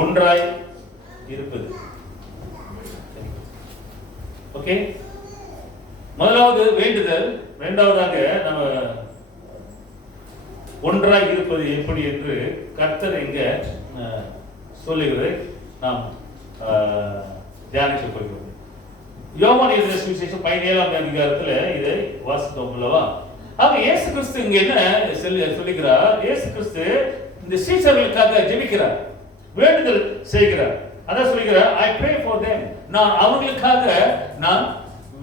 ஒன்றாய் இருப்பது. ஓகே, முதலாவது வேண்டுதல். இரண்டாவதாக நம்ம ஒன்றாய் இருப்பது எப்படி என்று கர்த்தர் இங்க சொல்லுகிறது நாம் தியானிக்க போகிறோம். யோவான் எழுதின சுவிசேஷம் 17ஆம் அதிகாரத்துல இதை வாசித்தோம் அல்லவா? ஆக இயேசு கிறிஸ்து இங்க என்ன சொல்லுகிறார்? இயேசு கிறிஸ்து இந்த சீஷர்களுக்காக ஜெபிக்கிறார், வேண்டுதல் செய்கிறார். அதான் சொல்லுகிறார், I pray for them. நான் அவர்களுக்காக நான்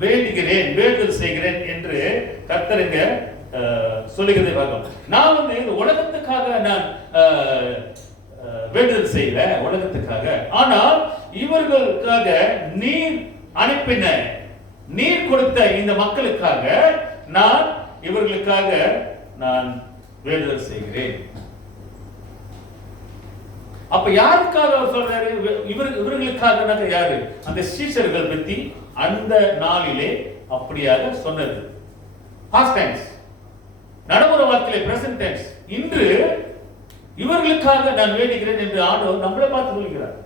வேண்டுகிறேன், வேண்டுதல் செய்கிறேன் என்று கர்த்தர் இங்க சொல்லுகிறதை பார்க்கிறோம். நான் இந்த உலகத்துக்காக நான் வேண்டுதல் செய்யல, உலகத்துக்காக. ஆனால் இவர்களுக்காக நீர் அனுப்பின, நீர் கொடுத்த இந்த மக்களுக்காக நான் இவர்களுக்காக நான் வேண்டுதல் செய்கிறேன். அப்ப யாருக்காக சொல்றாரு? இவர்களுக்காக யாரு? அந்த சீஷர்கள் பத்தி அந்த நாளிலே அப்படியாக சொன்னது. பாஸ்ட் டென்ஸ், நடைமுறை வாழ்க்கையிலே பிரசன்ட் டென்ஸ். இன்று இவர்களுக்காக நான் வேண்டுகிறேன் என்று ஆண்டவர் நம்மளை பார்த்து சொல்கிறார்.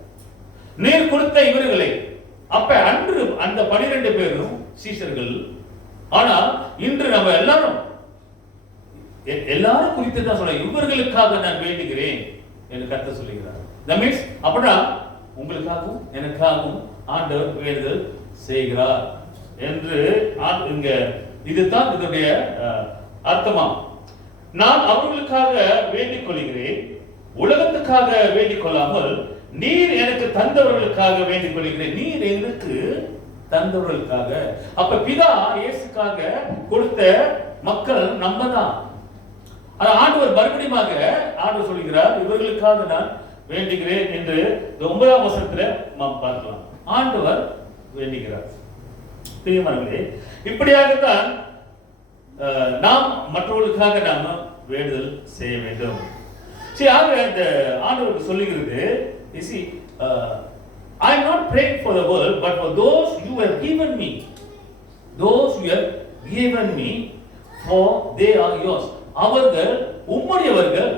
நீர் கொடுத்த இவர்களை. அப்ப அன்று அந்த 12 பேரும் சீஷர்கள். ஆனா இன்று நம்ம எல்லாரும் குறித்து தான் சொல்ல, இவர்களுக்காக நான் வேண்டுகிறேன் என்று கர்த்தர் சொல்லுகிறார். that means அப்படினா உங்களுக்காகவும் எனக்காகவும் ஆண்டவர் வேண்டுதல் செய்கிறார் என்று இங்க இதுதான் இதனுடைய அர்த்தமா. நான் அவர்களுக்காக வேண்டிக் கொள்கிறேன், உலகத்துக்காக வேண்டிக் கொள்ளாமல் நீர் எனக்கு தந்தவர்களுக்காக வேண்டிக் கொள்கிறேன். நீர் எனக்கு தந்தவர்களுக்காக. அப்ப பிதா இயேசுக்காக கொடுத்த மக்கள் நம்ம தான். ஆண்டவர் மறுபடியும் ஆண்டவர் சொல்கிறார், இவர்களுக்காக நான் வேண்டுகிறேன் என்று 9ஆம் வசனத்துல நாம் பார்க்கலாம். ஆண்டவர் வேண்டுகிறார். பிரியமானவர்களே, இப்படியாகத்தான் நாம் மற்றவர்களுக்காக நாம் வேண்டுதல் செய்ய வேண்டும். சரி, ஆக இந்த ஆண்டவர் சொல்லுகிறது, you see, I am not praying for the world, but for those you have given me. Those you have given me, for they are yours. அவர்கள் உம்முடையவர்கள்.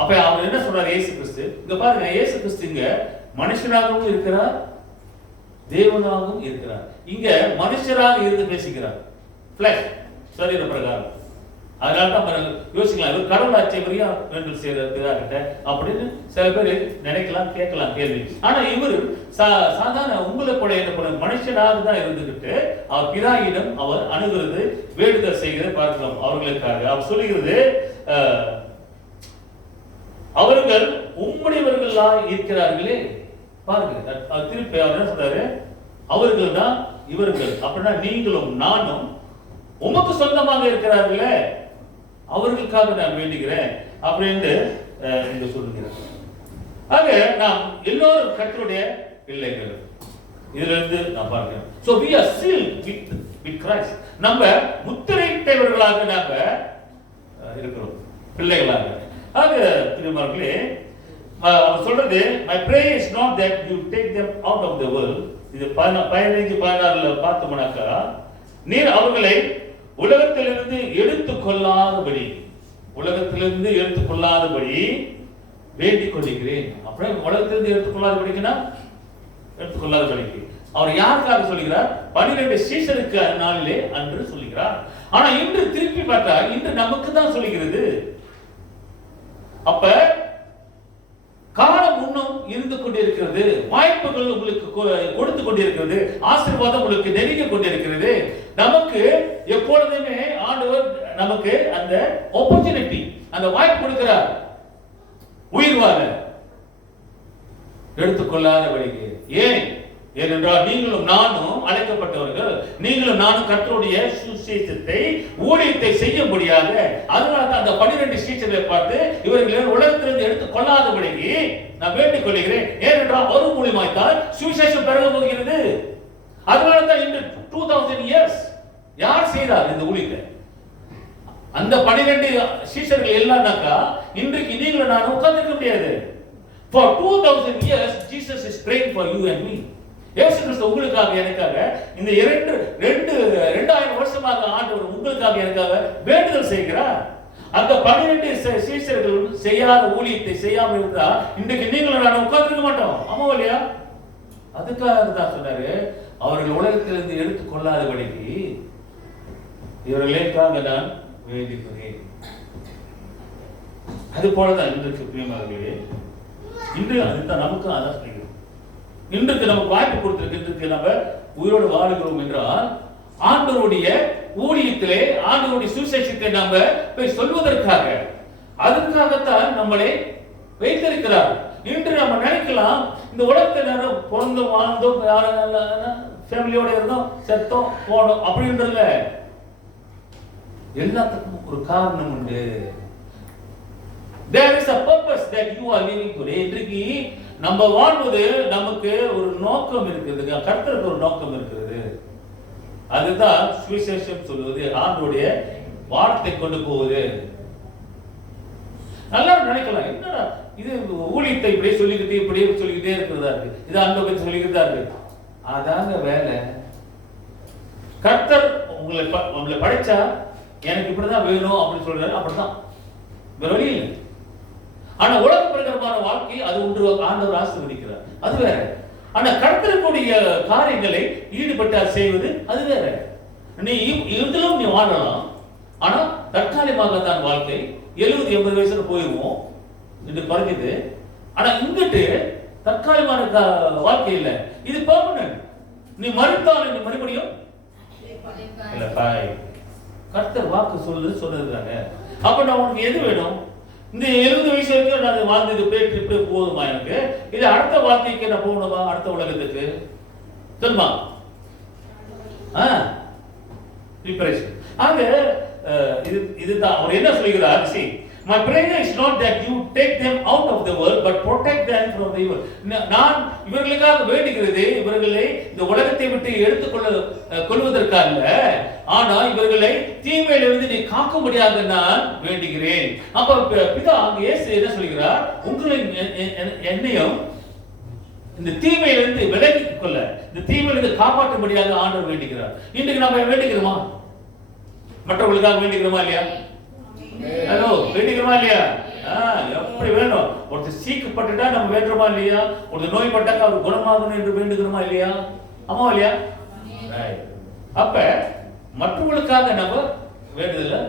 அப்ப அவர் என்ன சொல்றார்? இயேசு கிறிஸ்து இங்க பாருங்க, இயேசு கிறிஸ்து இங்க மனுஷனாகவும் இருக்கிறார், தேவனாகவும் இருக்கிறார். இங்க மனுஷராக இருந்து பேசுகிறார், ஃப்ளஷ், சரீர பிரகாரம். அதனால தான் யோசிக்கலாம், இவர் கடவுள் ஆட்சியவரையா வேண்டுதல் செய்யறதுக்காக அப்படின்னு சில பேர் நினைக்கலாம், கேட்கலாம் கேள்வி. ஆனா இவர் சாதாரண உங்களை கூட என்ன மனுஷனாக தான் இருந்துகிட்டு அவர் பிதாயிடம் அவர் அணுகிறது, வேண்டுதல் செய்கிறதை பார்க்கலாம் அவர்களுக்காக. அவர் சொல்லுகிறது, அவர்கள் உம்முடையவர்களா இருக்கிறார்களே. பாருங்க, திருப்பி அவர் என்ன சொல்றாரு? அவர்கள் தான் இவர்கள். அப்படின்னா நீங்களும் நானும் உமக்கு சொந்தமாக இருக்கிறார்களே, அவர்களுக்காக நான் வேண்டுகிறேன் அப்படின்னு இங்க சொல்லுகிறார். ஆக நாம் எல்லோரும் கர்த்தருடைய பிள்ளைகள். இதுல இருந்து நான் பார்க்கிறேன். So we are sealed with Christ. நம்ம முத்திரையிட்டவர்களாக நாம இருக்கிறோம், பிள்ளைகளாக. ஆக பிரியமானவர்களே, அவர் சொல்றது, my prayer is not that you take them out of the world. இது 15-16 பார்த்தோம்னாக்கா, நீர் அவர்களை உலகத்திலிருந்து எடுத்துக்கொள்ளாதபடி, உலகத்திலிருந்து எடுத்துக்கொள்ளாதபடி வேண்டிக் கொள்கிறேன். அப்படியே உலகத்திலிருந்து எடுத்துக்கொள்ளாதபடிக்குன்னா எடுத்துக்கொள்ளாதபடிக்கு அவர் யாருக்காக சொல்கிறார்? 12 சீஷருக்கு நாளிலே அன்று சொல்கிறார். ஆனா இன்று திருப்பி பார்த்தா இன்று நமக்கு தான் சொல்கிறது. அப்ப காலம் இன்னும் இருந்து கொண்டிருக்கிறது, வாய்ப்புகள் உங்களுக்கு கொடுத்து கொண்டிருக்கிறது, ஆசீர்வாதம் உங்களுக்கு நெருங்கி கொண்டிருக்கிறது. நமக்கு எப்பொழுதுமே ஆண்டவர் நமக்கு அந்த ஆப்பர்ச்சுனிட்டி, அந்த வாய்ப்பு கொடுக்கிறார். உயிர் வாழ எடுத்துக்கொள்ளாதபடிக்கு. ஏனென்றால் நீங்களும் நானும் அழைக்கப்பட்டவர்கள், நீங்களும் நானும் கர்த்தருடைய சுவிசேஷத்தை ஊழியத்தை செய்ய முடியாத. அதனால தான் அந்த 12 சீஷர்களை பார்த்து இவர்களை உலகத்திலிருந்து எடுத்துக் கொள்ளாதபடிக்கு நான் வேண்டிக் கொள்கிறேன். ஏனென்றால் ஒரு மூலமாய் தான் சுவிசேஷம் பெருக போகிறது. அதனால தான் இந்த 2000 இயர்ஸ் யார் செய்தார் இந்த ஊழியத்தை? அந்த 12 சீஷர்கள் எல்லாம்னாக்கா இன்றைக்கு நீங்களும் நான் உட்கார்ந்திருக்க முடியாது. For 2000 years Jesus is praying for you and me. இயேசு கிறிஸ்து உங்களுக்காக எனக்காக இந்த 2000 வருஷமாக ஆண்டவர் உங்களுக்காக எனக்காக வேண்டுதல் செய்கிறார். அந்த 12 சீஷர்கள் செய்யாத ஊழியத்தை செய்யாம இருந்தா இன்றைக்கு நீங்களும் நான் உட்கார்ந்துக்க மாட்டோம். ஆமா இல்லையா? அதுக்காக தான் சொன்னாரு, அவர்கள் உலகத்திலிருந்து எடுத்துக் கொள்ளாதபடிக்கு இவர்களுக்காக நான் வேண்டிக்கிறேன். அது போலதான் இன்றைக்கு பிரியமானவர்களே, இன்று அதுதான் நமக்கு அதான் சொல்கிறோம். இன்றைக்கு நமக்கு வாய்ப்பு கொடுத்திருக்கு. இன்றைக்கு நம்ம உயிரோடு வாழுகிறோம் என்றால் ஆண்டவருடைய ஊழியத்திலே ஆண்டவருடைய சுவிசேஷத்தை நாம போய் சொல்வதற்காக, அதற்காகத்தான் நம்மளை வைத்திருக்கிறார். இன்று நம்ம நினைக்கலாம், இந்த உலகத்தில் நேரம் பிறந்தோம் வாழ்ந்தோம் ஃபேமிலியோட இருந்தோம் செத்தோம் போனோம் அப்படின்றதுல எல்லாத்துக்கும் ஒரு காரணம் உண்டு. There is a purpose that you are living today. இன்றைக்கு நம்ம வாழ்வது நமக்கு ஒரு நோக்கம் இருக்குது. கர்த்தருக்கு ஒரு நோக்கம் இருக்கிறது. அதுதான் சுவிசேஷம் சொல்வது, ஆண்டவருடைய வார்த்தை கொண்டு போவது. நல்லா நினைக்கலாம், என்னடா இது ஊழியத்தை இப்படியே சொல்லிக்கிட்டே இருக்கிறதா இருக்கு, இது அங்க சொல்லிக்கிட்டு தான் இருக்கு. அதாங்க வேலை. கர்த்தர் உங்களை படைச்சா எனக்கு இப்படிதான் வேணும் அப்படின்னு சொல்றாரு, அப்படிதான், வேற வழி இல்லை. ஆனா உலக பிரகாரமான வாழ்க்கை அது ஒன்று ஆண்டவர் ஆசீர்வதிக்கிறார், அது வேற. ஆனா கர்த்தருடைய காரியங்களை ஈடுபட்டு செய்வது அது வேற. நீ இதிலும் நீ வாழலாம், ஆனா தற்காலிகமாக தான் வாழ்க்கை. 70-80 வயசுல போயிடுவோம், இது குறைஞ்சது. ஆனா இங்கிட்டு தற்காலிகமான வாழ்க்கை இல்லை, இது பெர்மனன்ட். நீ மறுத்தாலும் நீ மறுபடியும் இல்ல பாய். கர்த்தர் வாக்கு சொன்னதுதாங்க. அப்ப நான் உனக்கு எது வேணும்? இந்த 70 வயசு வரைக்கும் நான் வாழ்ந்தது இப்படியே போதுமா எனக்கு? இது அடுத்த வாழ்க்கைக்கு நான் போகணுமா? அடுத்த உலகத்துக்கு சொல்லுமா? ப்ரிப்பரேஷன். ஆக இதுதான் அவர் என்ன சொல்கிறார். See, my prayer is not that you take them out of the world but protect them from the evil. நான் இவர்களுக்காக வேண்டுகிறது இவர்களை இந்த உலகத்தை விட்டு கொள்வதற்காக, ஆனா இவர்களை தீமையிலிருந்து நீ காக்கும்படியாக நான் வேண்டுகிறேன். அப்ப பிதா அங்க இயேசு என்ன சொல்கிறார், உங்களை என்னையும் இந்த தீமையிலிருந்து விலகிக் கொள்ள, இந்த தீமையிலிருந்து காப்பாற்றும்படியாக ஆண்டவர் வேண்டுகிறார். இன்றைக்கு நம்ம வேண்டுகிறோமா? மற்றவர்களுக்காக வேண்டுகிறோமா இல்லையா? ஹலோ, வேண்டுகிறோமா இல்லையா? எப்படி வேணும்? ஒருத்தர் சீக்கப்பட்டுட்டா நம்ம வேண்டுறோமா இல்லையா? ஒருத்தர் நோய்பட்டாக்க அவர் குணமாகணும் என்று வேண்டுகிறோமா இல்லையா? ஆமா இல்லையா? அப்ப மற்றவர்களுக்காக நம்ம வேண்டுதல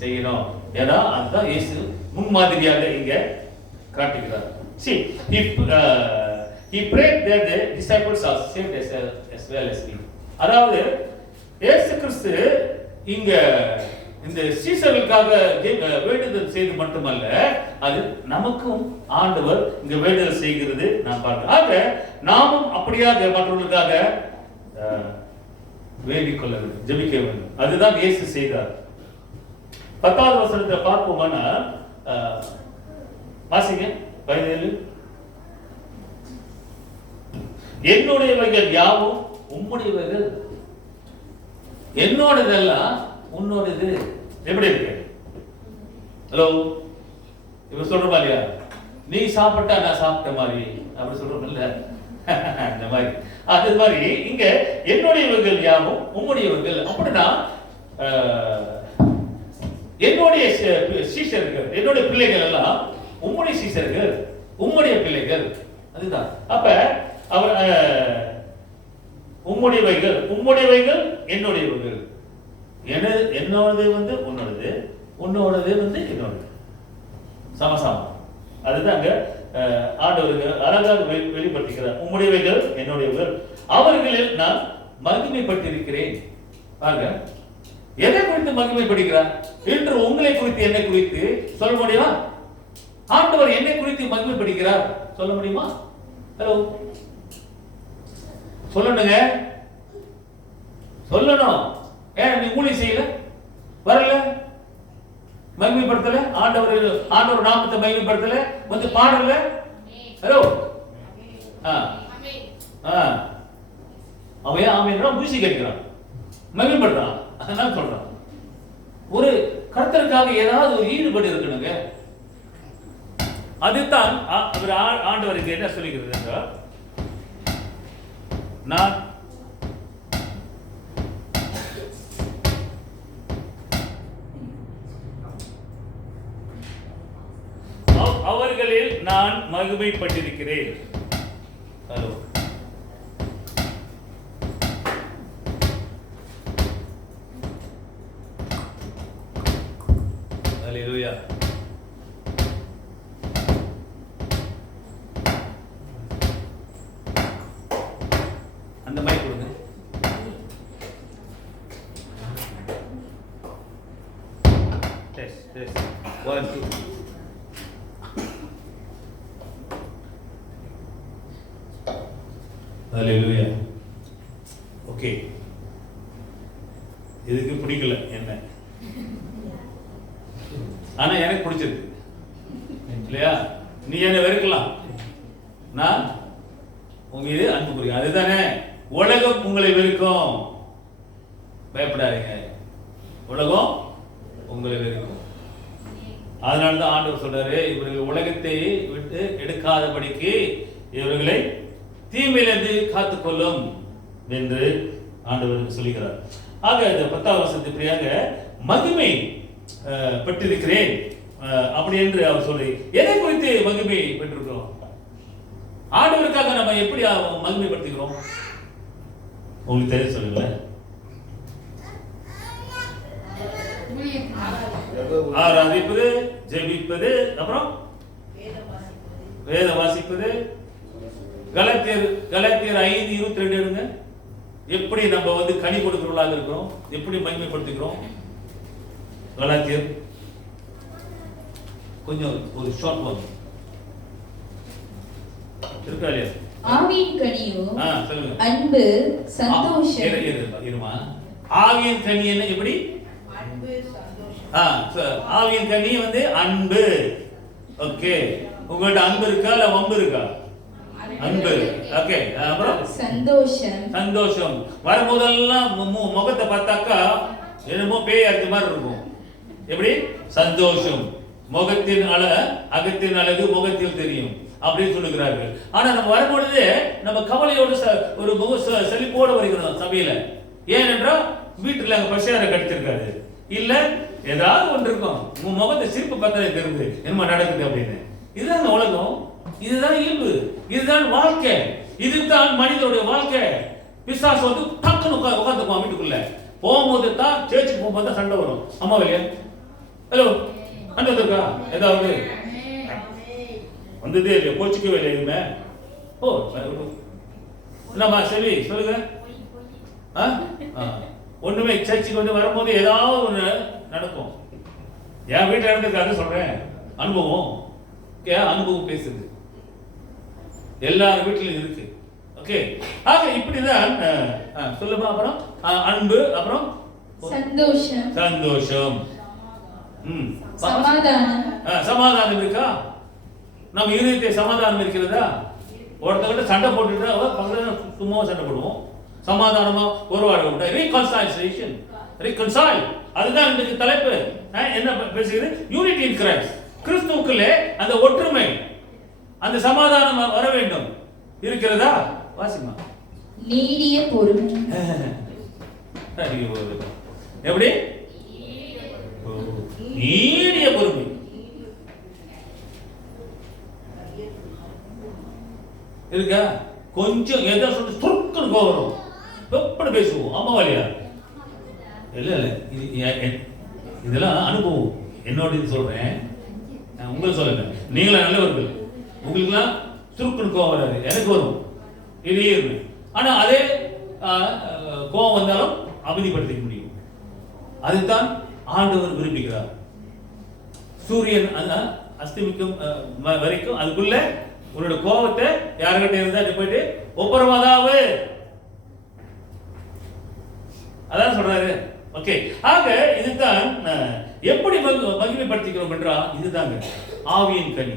செய்யணும். ஏன்னா அதுதான் இயேசு முன்மாதிரியாக இங்க காட்டுகிறார். See, he prayed that the disciples are saved as well as we. அதாவது இயேசு கிறிஸ்து இங்க இந்த சீசர்களுக்காக வேண்டுதல் செய்து மட்டுமல்ல, அது நமக்கும் ஆண்டவர் இங்க வேண்டுதல் செய்கிறது நாம் பார்க்கிறோம். ஆக நாமும் அப்படியாக மற்றவர்களுக்காக வேண்டிக் கொள்ள வேண்டும், ஜெபிக்க வேண்டும். அதுதான் இயேசு செய்தார். 10வது வசனத்தை பார்ப்போம்னா, வாசிங்க 17. என்னுடையவைகள் யாவும் உம்முடையவைகள், என்னோடதெல்லாம் உன்னோடது. எப்படி இருக்கு? ஹலோ, இப்ப சொல்றோமா இல்லையா? நீ சாப்பிட்டா நான் சாப்பிட்ட மாதிரி அப்படி சொல்றோம் இல்ல, அந்த மாதிரி. அது மாதிரி இங்க என்னுடையவர்கள் யாவும் உம்முடையவர்கள். அப்படின்னா என்னுடைய சீஷர்கள், என்னுடைய பிள்ளைகள் எல்லாம் உம்முடைய சீஷர்கள், உம்முடைய பிள்ளைகள். அதுதான். அப்ப அவர் உம்முடையவைகள், உம்முடையவைகள் என்னுடையவர்கள். என்னோடது வந்து உன்னோடது, உன்னோடது வந்து என்னோடது, சமசமம். அதுதான் அங்க ஆண்டவருக்கு அழகாக வெளிப்படுத்திக்கிறார். உம்முடையவைகள் என்னுடையவர்கள், அவர்களில் நான் மகிமைப்பட்டிருக்கிறேன். பாருங்க, எதை குறித்து மகிமைப்படுகிறார்? இன்று உங்களை குறித்து என்னை குறித்து சொல்ல முடியுமா? ஆண்டவர் என்னை குறித்து மகிமைப்படுகிறார் சொல்ல முடியுமா? ஹலோ, சொல்லணுங்க, சொல்லணும். ஏன் நீ ஊழியம் செய்யல, வரல, மகிமைப்படுத்தல, ஆண்டவர் நாமத்தை மகிமைப்படுத்தல, வந்து பாடல? ஹலோ, அவன் ஆமேன்றான், மியூசிக் அடிக்கிறான், மகிமைப்படுறான். அதனால சொல்றான், ஒரு கர்த்தருக்காக ஏதாவது ஒரு ஈடுபாடு இருக்கணுங்க. அதுதான் ஆண்டவருக்கு என்ன சொல்லுகிறது என்றால், நான் நான் மகிமைப்பட்டிருக்கிறேன். ஹலோ, ஹalleluya. அந்த மைக் கொடுங்க. டெஸ்ட் 1 2. ஹalleluya. ஓகே, இதுக்கு பிடிக்கல என்ன, ஆனா எனக்கு பிடிச்சிருக்கு இல்லையா? நீ என்ன வெறுக்கலாம், நான் உங்க இது அன்பு புரியும். அதுதானே, உலகம் உங்களை வெறுக்கும், பயப்படாதீங்க, உலகம் உங்களை வெறுக்கும். அதனாலதான் ஆண்டவர் சொல்றாரு, இவர்கள் உலகத்தை விட்டு எடுக்காதபடிக்கு இவர்களை தீமையிலிருந்து காத்துக்கொள்ளும் என்று ஆண்டவர் சொல்லுகிறார். ஆக இந்த 10வது வசனத்தை இப்படியாக மகிமை பெற்றிருக்கிறேன் அப்படி என்று அவர் சொல்லி, எதை குறித்து மகிமை பெற்றிருக்கிறோம்? ஆண்டவருக்காக நம்ம எப்படி மகிமைப்படுத்துகிறோம்? உங்களுக்கு தெரிய சொல்லுங்க. ஆராதிப்பது, ஜெபிப்பது, அப்புறம் வேதம் வாசிப்பது. கலாத்தியர் 5:22 எடுங்க. எப்படி நம்ம கனி கொடுக்கிறவர்களாக இருக்கிறோம், எப்படி மகிமைப்படுத்துகிறோம்? கலாத்தியர் கொஞ்சம் ஒரு ஷார்ட் வாங்க இருக்கா இல்லையா? ஆவியின் கனியோ சொல்லுங்க. அன்பு, சந்தோஷம். இருமா, ஆவியின் கனி என்ன? எப்படி? அன்பு, சந்தோஷம். ஆவியின் கனி அன்பு. ஓகே, உங்கள்ட்ட அன்பு இருக்கா இல்ல வம்பு இருக்கா? அன்பு. ஓகே, அப்புறம் சந்தோஷம். சந்தோஷம். வரும்போதெல்லாம் முகத்தை பார்த்தாக்கா என்னமோ பேய் அடிச்ச மாதிரி இருக்கும். எப்படி? சந்தோஷம். முகத்தின் அகத்தின் அழகு முகத்தில் தெரியும் அப்படின்னு சொல்லுகிறார்கள். ஆனா நம்ம வரும்பொழுது நம்ம கவலையோடு ஒரு முக செழிப்போடு வருகிறோம் சபையில. ஏனென்றால் வீட்டுல அங்க பசியார கடிச்சிருக்காரு, இல்ல ஏதாவது ஒன்று இருக்கும், உங்க முகத்தை சிரிப்பு பார்த்தா தெரியுது என்ன நடக்குது அப்படின்னு. இதுதான் உலகம், இதுதான் இயல்பு, இதுதான் வாழ்க்கை, இதுதான் மனிதனுடைய வாழ்க்கை. பிசாசு டக்குன்னு உட்காந்துக்குவான் வீட்டுக்குள்ள. போகும்போது தான் சேர்ச்சுக்கு போகும்போது தான் சண்டை வரும். அம்மா இல்லையா? ஹலோ, அண்ணன் வந்திருக்கா? ஏதாவது வந்ததே இல்லையா? கோச்சிக்கவே இல்லை எதுவுமே? ஓ, என்னம்மா செல்வி சொல்லுங்க. ஒண்ணுமே சர்ச்சுக்கு வரும்போது ஏதாவது ஒண்ணு நடக்கும். என் வீட்டில் நடந்திருக்காது சொல்றேன், அனுபவம். அனுபவம் பேசுது, எல்லார் வீட்டிலும் இருக்கு. ஓகே, ஆக இப்படிதான் சொல்லுமா. அப்புறம் அன்பு, அப்புறம் சந்தோஷம். சந்தோஷம். சமாதானம். சமாதானம் இருக்கா? நம்ம இருதயத்தை சமாதானம் இருக்கிறதா? ஒருத்தங்கிட்ட சண்டை போட்டுட்டு பக்கத்துல சும்மா சண்டை போடுவோம், சமாதானமா உருவாட ரீகன்சைலேஷன், ரீகன்சைல். அதுதான் இன்றைக்கு தலைப்பு. என்ன பேசுகிறது? Unity in Christ. கிறிஸ்துவுக்குள்ளே அந்த ஒற்றுமை, அந்த சமாதானம் வர வேண்டும். இருக்கிறதா? வாசிமா. நீடிய பொறுமை. எப்படி? நீடிய பொறுமை இருக்கா? கொஞ்சம் எதை சொல்லி சுருக்குன்னு கோவரும், எப்படி பேசுவோம். அம்மா வழியா? இல்ல இல்ல, இதெல்லாம் அனுபவம். என்னோட இது சொல்றேன், உங்களுக்கு சொல்லுங்க. நீங்களா நல்லவர்கள், உங்களுக்குலாம் சுருக்குன்னு கோவம் வராது, எனக்கு வரும் திடீர்னு. ஆனா அதே கோவம் வந்தாலும் அமைதிப்படுத்திக்க முடியும். அதுதான் ஆண்டவர் விரும்புகிறார். சூரியன் அஸ்தமிக்கும் வரைக்கும் அதுக்குள்ள உன்னோட கோபத்தை யாருக்கிட்ட இருந்தா போயிட்டு ஒப்புரவாதாவு, அதான் சொல்றாரு. ஓகே, ஆக இதுதான் எப்படி மகிமைப்படுத்திக்கிறோம் என்றால் இதுதாங்க ஆவியின் கனி.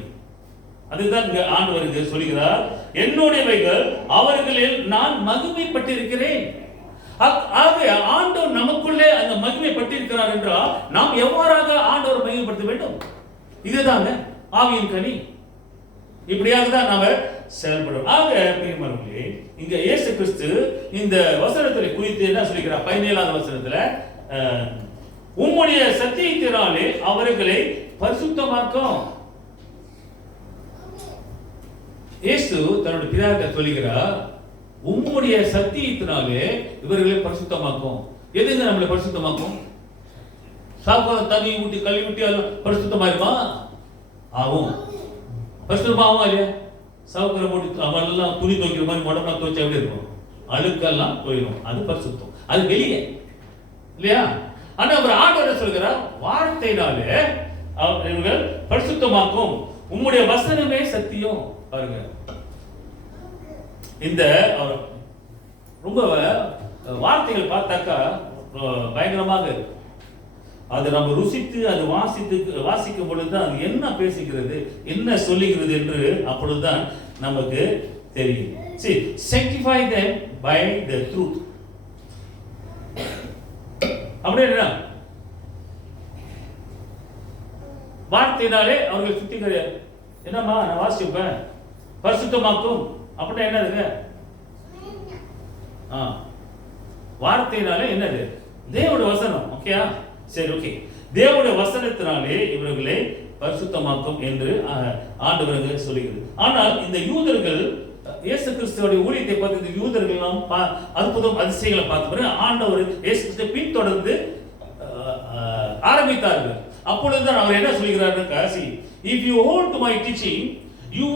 அதுதான் ஆண்டவர் சொல்கிறார், என்னுடையவைகள் அவர்களில் நான் மகிமைப்பட்டிருக்கிறேன். ஆக ஆண்டவர் நமக்குள்ளே அந்த மகிமைப்பட்டிருக்கிறார் என்றால் நாம் எவ்வாறாக ஆண்டவர் மகிமைப்படுத்த வேண்டும்? இதுதாங்க ஆவியின் கனி. இப்படியாக தான் நாம செயல்படும். ஆக பிரியமானவர்களே, இங்க இயேசு கிறிஸ்து இந்த வசனத்தை குறித்து என்ன சொல்கிறார்? 17வது வசனத்துல, உம்முடைய சத்தியத்தினாலே அவர்களை பரிசுத்தமாக்கும். இயேசு தன்னுடைய பிதாவிட்ட சொல்லுகிறார், உம்முடைய சத்தியத்தினாலே இவர்களை பரிசுத்தமாக்கும். எதுங்க நம்மளை பரிசுத்தமாக்கும்? சாப்பாடு தண்ணி ஊட்டி கழுவி ஊட்டி அதெல்லாம் பரிசுத்தமாயிருமா? ஆகும். பரிசுத்தமாகும் இல்லையா? சாவுக்கிற போட்டு அவெல்லாம் துணி துவைக்கிற மாதிரி உடம்பெல்லாம் துவைச்சா எப்படி இருக்கும்? அழுக்கெல்லாம் போயிடும். அது பரிசுத்தம். அது வெளியே இல்லையா? ஆனா அவர் ஆண்டவர் சொல்கிறார், வார்த்தையினாலே இவர்கள் பரிசுத்தமாக்கும், உம்முடைய வசனமே சத்தியம். பாருங்க, இந்த ரொம்ப வார்த்தைகள் பார்த்தாக்கா பயங்கரமாக இருக்கு. அது நம்ம ருசித்து அது வாசிக்கும் பொழுதுதான் அது என்ன பேசுகிறது, என்ன சொல்லுகிறது என்று அப்பொழுதுதான் நமக்கு தெரியும். See, sanctify them by the truth. அப்படின்னா வார்த்தையினாலே அவர்கள் சுத்திகரி. என்னம்மா நான் வாசிப்பேன், பரிசுத்தமாக்கும் அப்படின்னா என்னதுங்க? வார்த்தையினாலே என்னது? தேவனுடைய வசனம். ஓகேயா? சரி, ஓகே. தேவனுடைய வசனத்தினாலே இவர்களை பரிசுத்தமாக்கும் என்று ஆண்டவர் சொல்லுகிறது. ஆனால் இந்த யூதர்கள் இயேசு கிறிஸ்துவோட ஊழியத்தை பார்த்து இந்த யூதர்கள் அற்புதம் அதிசயங்களை பார்த்த பிறகு ஆண்டவர் இயேசு கிறிஸ்துவை பின்தொடர்ந்து ஆரம்பித்தார்கள். அப்பொழுதுதான் அவர் என்ன சொல்கிறார்? if you hold to my teaching you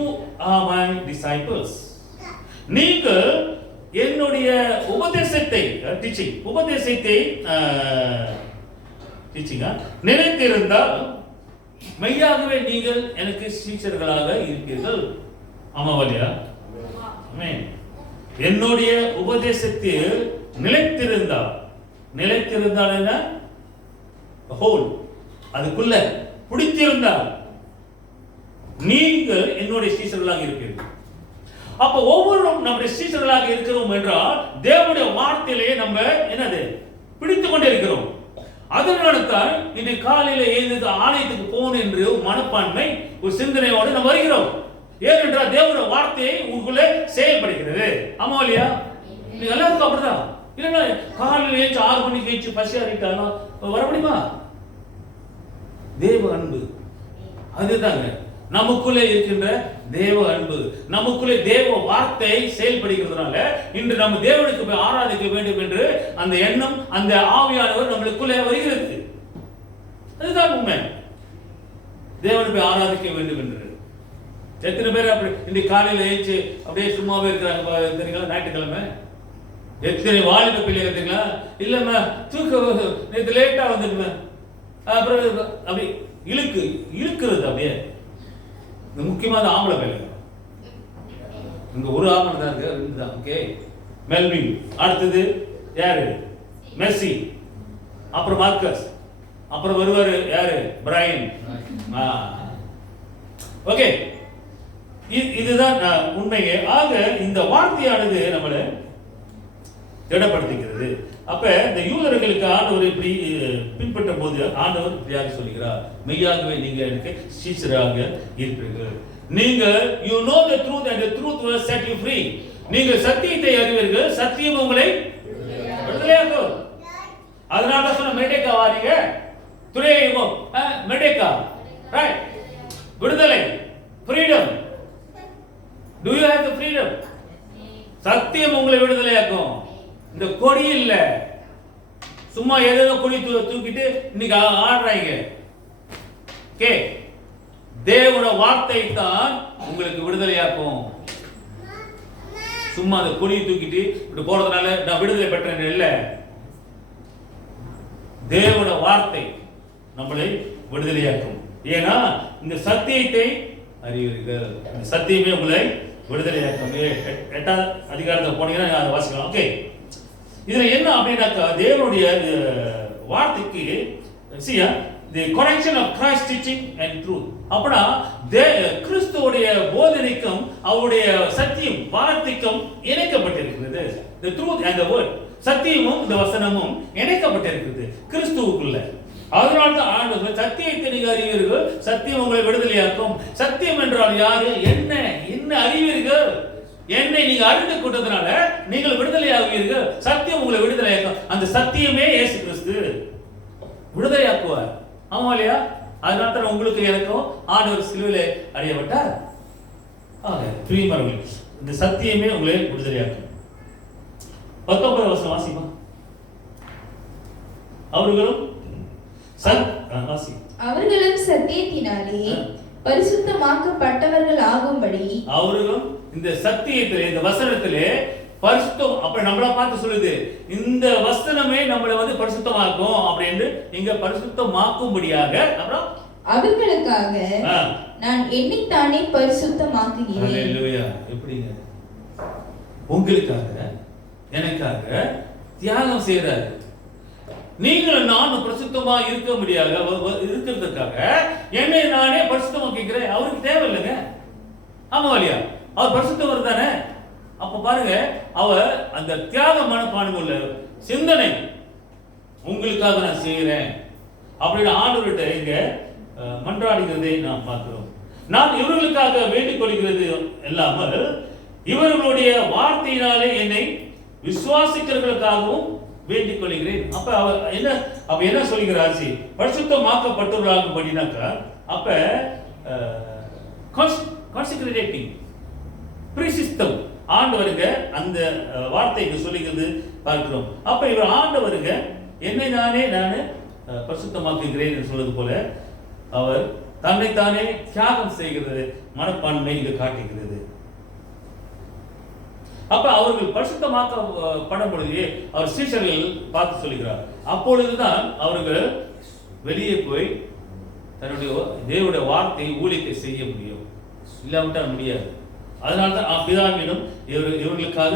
are my disciples. நீங்கள் என்னுடைய உபதேசத்தை நினைத்திருந்தால் மெய்யாகவே நீங்கள் எனக்கு சீஷர்களாக இருப்பீர்கள். ஆமாவல்லையா? என்னுடைய உபதேசத்தில் நிலைத்திருந்தால் என்ன? ஹோல், அதுக்குள்ள பிடித்திருந்தால் நீங்கள் என்னுடைய சீஷர்களாக இருப்பீர்கள். அப்ப ஒவ்வொருவரும் நம்முடைய சீஷர்களாக இருக்கிறோம் என்றால் தேவனுடைய வார்த்தையிலேயே நம்ம என்னது பிடித்துக் கொண்டே இருக்கிறோம். அதனால தான் இன்னைக்கு காலையில எழுந்து ஆலயத்துக்கு போகணும் என்று மனப்பான்மை ஒரு சிந்தனையோடு நம்ம வருகிறோம். ஏனென்றால் தேவனுடைய வார்த்தையை உங்களுக்குள்ளே செயல்படுகிறது. ஆமா இல்லையா? நீங்க எல்லாருக்கும் அப்படிதான். இல்லைன்னா காலையில் ஏச்சு 6 மணிக்கு ஏச்சு பசி அறிவிட்டாலும் வர முடியுமா? தேவ அன்பு அதுதாங்க நமக்குள்ளே இருக்கின்ற தேவ அன்பு, நமக்குள்ளே தேவ வார்த்தை செயல்படுகிறதுனால இன்று நம்ம தேவனுக்கு போய் ஆராதிக்க வேண்டும் என்று அந்த எண்ணம், அந்த ஆவியானவர் நம்மளுக்குள்ளே வருகிறது. அதுதான் உண்மை. தேவனுக்கு போய் ஆராதிக்க வேண்டும் என்று எத்தனை பேர் அப்படி இன்னைக்கு காலையில் ஏச்சு அப்படியே சும்மாவே இருக்கிறாங்க தெரியுங்களா? ஞாயிற்றுக்கிழமை எத்தனை வாலிப பிள்ளைங்க தெரியுங்களா? இல்லம்மா தூக்க நேற்று லேட்டா வந்துடுமே, அப்புறம் அப்படி இழுக்கிறது. அப்படியே இந்த முக்கியமான ஆம்பளை பிள்ளைங்க இங்க ஒரு ஆம்பளை தான் இருக்கு, 2 தான். ஓகே, மெல்வின், அடுத்தது யாரு? மெஸ்ஸி, அப்புறம் மார்க்கஸ், அப்புறம் வருவாரு யாரு? பிரையன். ஓகே, இதுதான் உண்மையே. ஆக இந்த வார்த்தையானது நம்மளை திடப்படுத்துகிறது. அப்ப இந்த யூதர்களுக்கு ஆண்டவர் இப்படி பின்பற்ற போது ஆண்டவர் இப்படியாக சொல்கிறார், மெய்யாகவே நீங்க எனக்கு சீஷராக இருப்பீர்கள். நீங்கள் you know the truth and the truth will set you free. நீங்கள் சத்தியத்தை அறிவீர்கள், சத்தியம் உங்களை விடுதலையாக்கும். அதனால தான் சொன்ன மெடேக்கா வாரீங்க. துரே மெடேக்கா, ரைட்? விடுதலை, freedom. Do you have the freedom? சத்தியம் உங்களை விடுதலையாக்கும். இந்த கொடி இல்ல சும்மா ஏதோ கொடி தூக்கிட்டு இன்னைக்கு ஆடுறாங்க. ஓகே, தேவனுடைய வார்த்தை தான் உங்களுக்கு விடுதலையாக்கும். சும்மா அந்த கொடியை தூக்கிட்டு இப்படி போறதுனால நான் விடுதலை பெற்றேன் இல்ல. தேவனுடைய வார்த்தை நம்மளை விடுதலையாக்கும். ஏன்னா இந்த சத்தியத்தை அறிவீர்கள், இந்த சத்தியமே உங்களை விடுதலையாக்கும். 8ஆம் அதிகாரத்தை போனீங்கன்னா அதை வாசிக்கலாம். ஓகே, இதுல என்ன அப்படின்னாக்கா தேவனுடைய வார்த்தைக்கு the correction of Christ teaching and truth. அப்பனா கிறிஸ்துவுடைய போதனைக்கும் அவருடைய சத்தியம் வார்த்தைக்கும் இணைக்கப்பட்டிருக்கிறது. The truth and the word, சத்தியமும் இந்த வசனமும் இணைக்கப்பட்டிருக்கிறது கிறிஸ்துவுக்குள்ள. அதனால தான் ஆண்டவர் சத்தியத்தை நீங்க அறிவீர்கள், சத்தியம் உங்களை விடுதலையாக்கும். சத்தியம் என்றால் யாரு? என்ன அறிவீர்கள்? என்னை நீங்க அறிந்து கொண்டதனால நீங்கள் விடுதலையாகுவீர்கள். சத்தியம் உங்களை விடுதலையாக்கும். அந்த சத்தியமே இயேசு கிறிஸ்து விடுதலையாக்குவார். ஆமா இல்லையா? அதனால தான் உங்களுக்கு எனக்கும் ஆண்டவர் சிலுவையிலே அறையப்பட்டார். பிரியமானவர்களே, இந்த சத்தியமே உங்களை விடுதலையாக்கும். 19 வசனம் வாசிமா. அவர்களும் அவர்களும் சத்தியத்தினாலே பரிசுத்தமாக்கப்பட்டவர்கள் ஆகும்படி, அவர்களும் இந்த சத்தியத்திலே, இந்த வசனத்திலே பரிசுத்தம். அப்ப நம்மள பார்த்து சொல்லுது, இந்த வசனமே நம்மளை வந்து பரிசுத்தமாக்கும் அப்படின்னு. இங்க பரிசுத்தமாக்கும்படியாக, அப்புறம் அவர்களுக்காக நான் என்னைத்தானே பரிசுத்தமாக்குகிறேன். ஹல்லேலூயா. எப்படிங்க? உங்களுக்காக எனக்காக தியாகம் செய்யறாரு. நீங்கள் நானும் பரிசுத்தமா இருக்க முடியாது இருக்கிறதுக்காக என்னை நானே பரிசுத்தமாக்கிக்கிறேன். அவருக்கு தேவையில்லைங்க. ஆமா இல்லையா? அவர் பரிசுத்தவர் தானே. அப்ப பாருங்க, அவர் அந்த தியாக மனப்பான்மை உள்ள சிந்தனை, உங்களுக்காக நான் செய்கிறேன் அப்படின்னு ஆண்டவர்கிட்ட இங்க மன்றாடுகிறதை நாம் பார்க்கிறோம். நான் இவர்களுக்காக வேண்டிக் கொள்கிறது இல்லாமல் இவர்களுடைய வார்த்தையினாலே என்னை விசுவாசிக்கிறவர்களுக்காகவும் வேண்டிக் கொள்கிறேன். அப்ப என்ன சொல்கிறார்? பரிசுத்தமாக்கப்பட்டவர்களாகும்படினாக்கா, அப்ப கான்செக்ரேட்டிங் பிரீசிஸ்டம் ஆண்டவருங்க அந்த வார்த்தைக்கு சொல்லுகிறது பார்க்கிறோம். அப்ப இவர் ஆண்டவருங்க என்னை நானே பரிசுத்தமாக்குகிறேன் என்று சொல்வது போல அவர் தன்னைத்தானே தியாகம் செய்கிறது மனப்பான்மை இங்கு காட்டுகிறது. அப்ப அவர்கள் பரிசுத்தமாக்கப்படும் பொழுது அவர் சீஷர்கள் பார்த்து சொல்லுகிறார். அப்பொழுதுதான் அவர்கள் வெளியே போய் தன்னுடைய தேவனுடைய வார்த்தை ஊழியத்தை செய்ய முடியும். இல்லாவிட்டால் முடியாது. அதனால்தான் பிதாவிடம் இவர்களுக்காக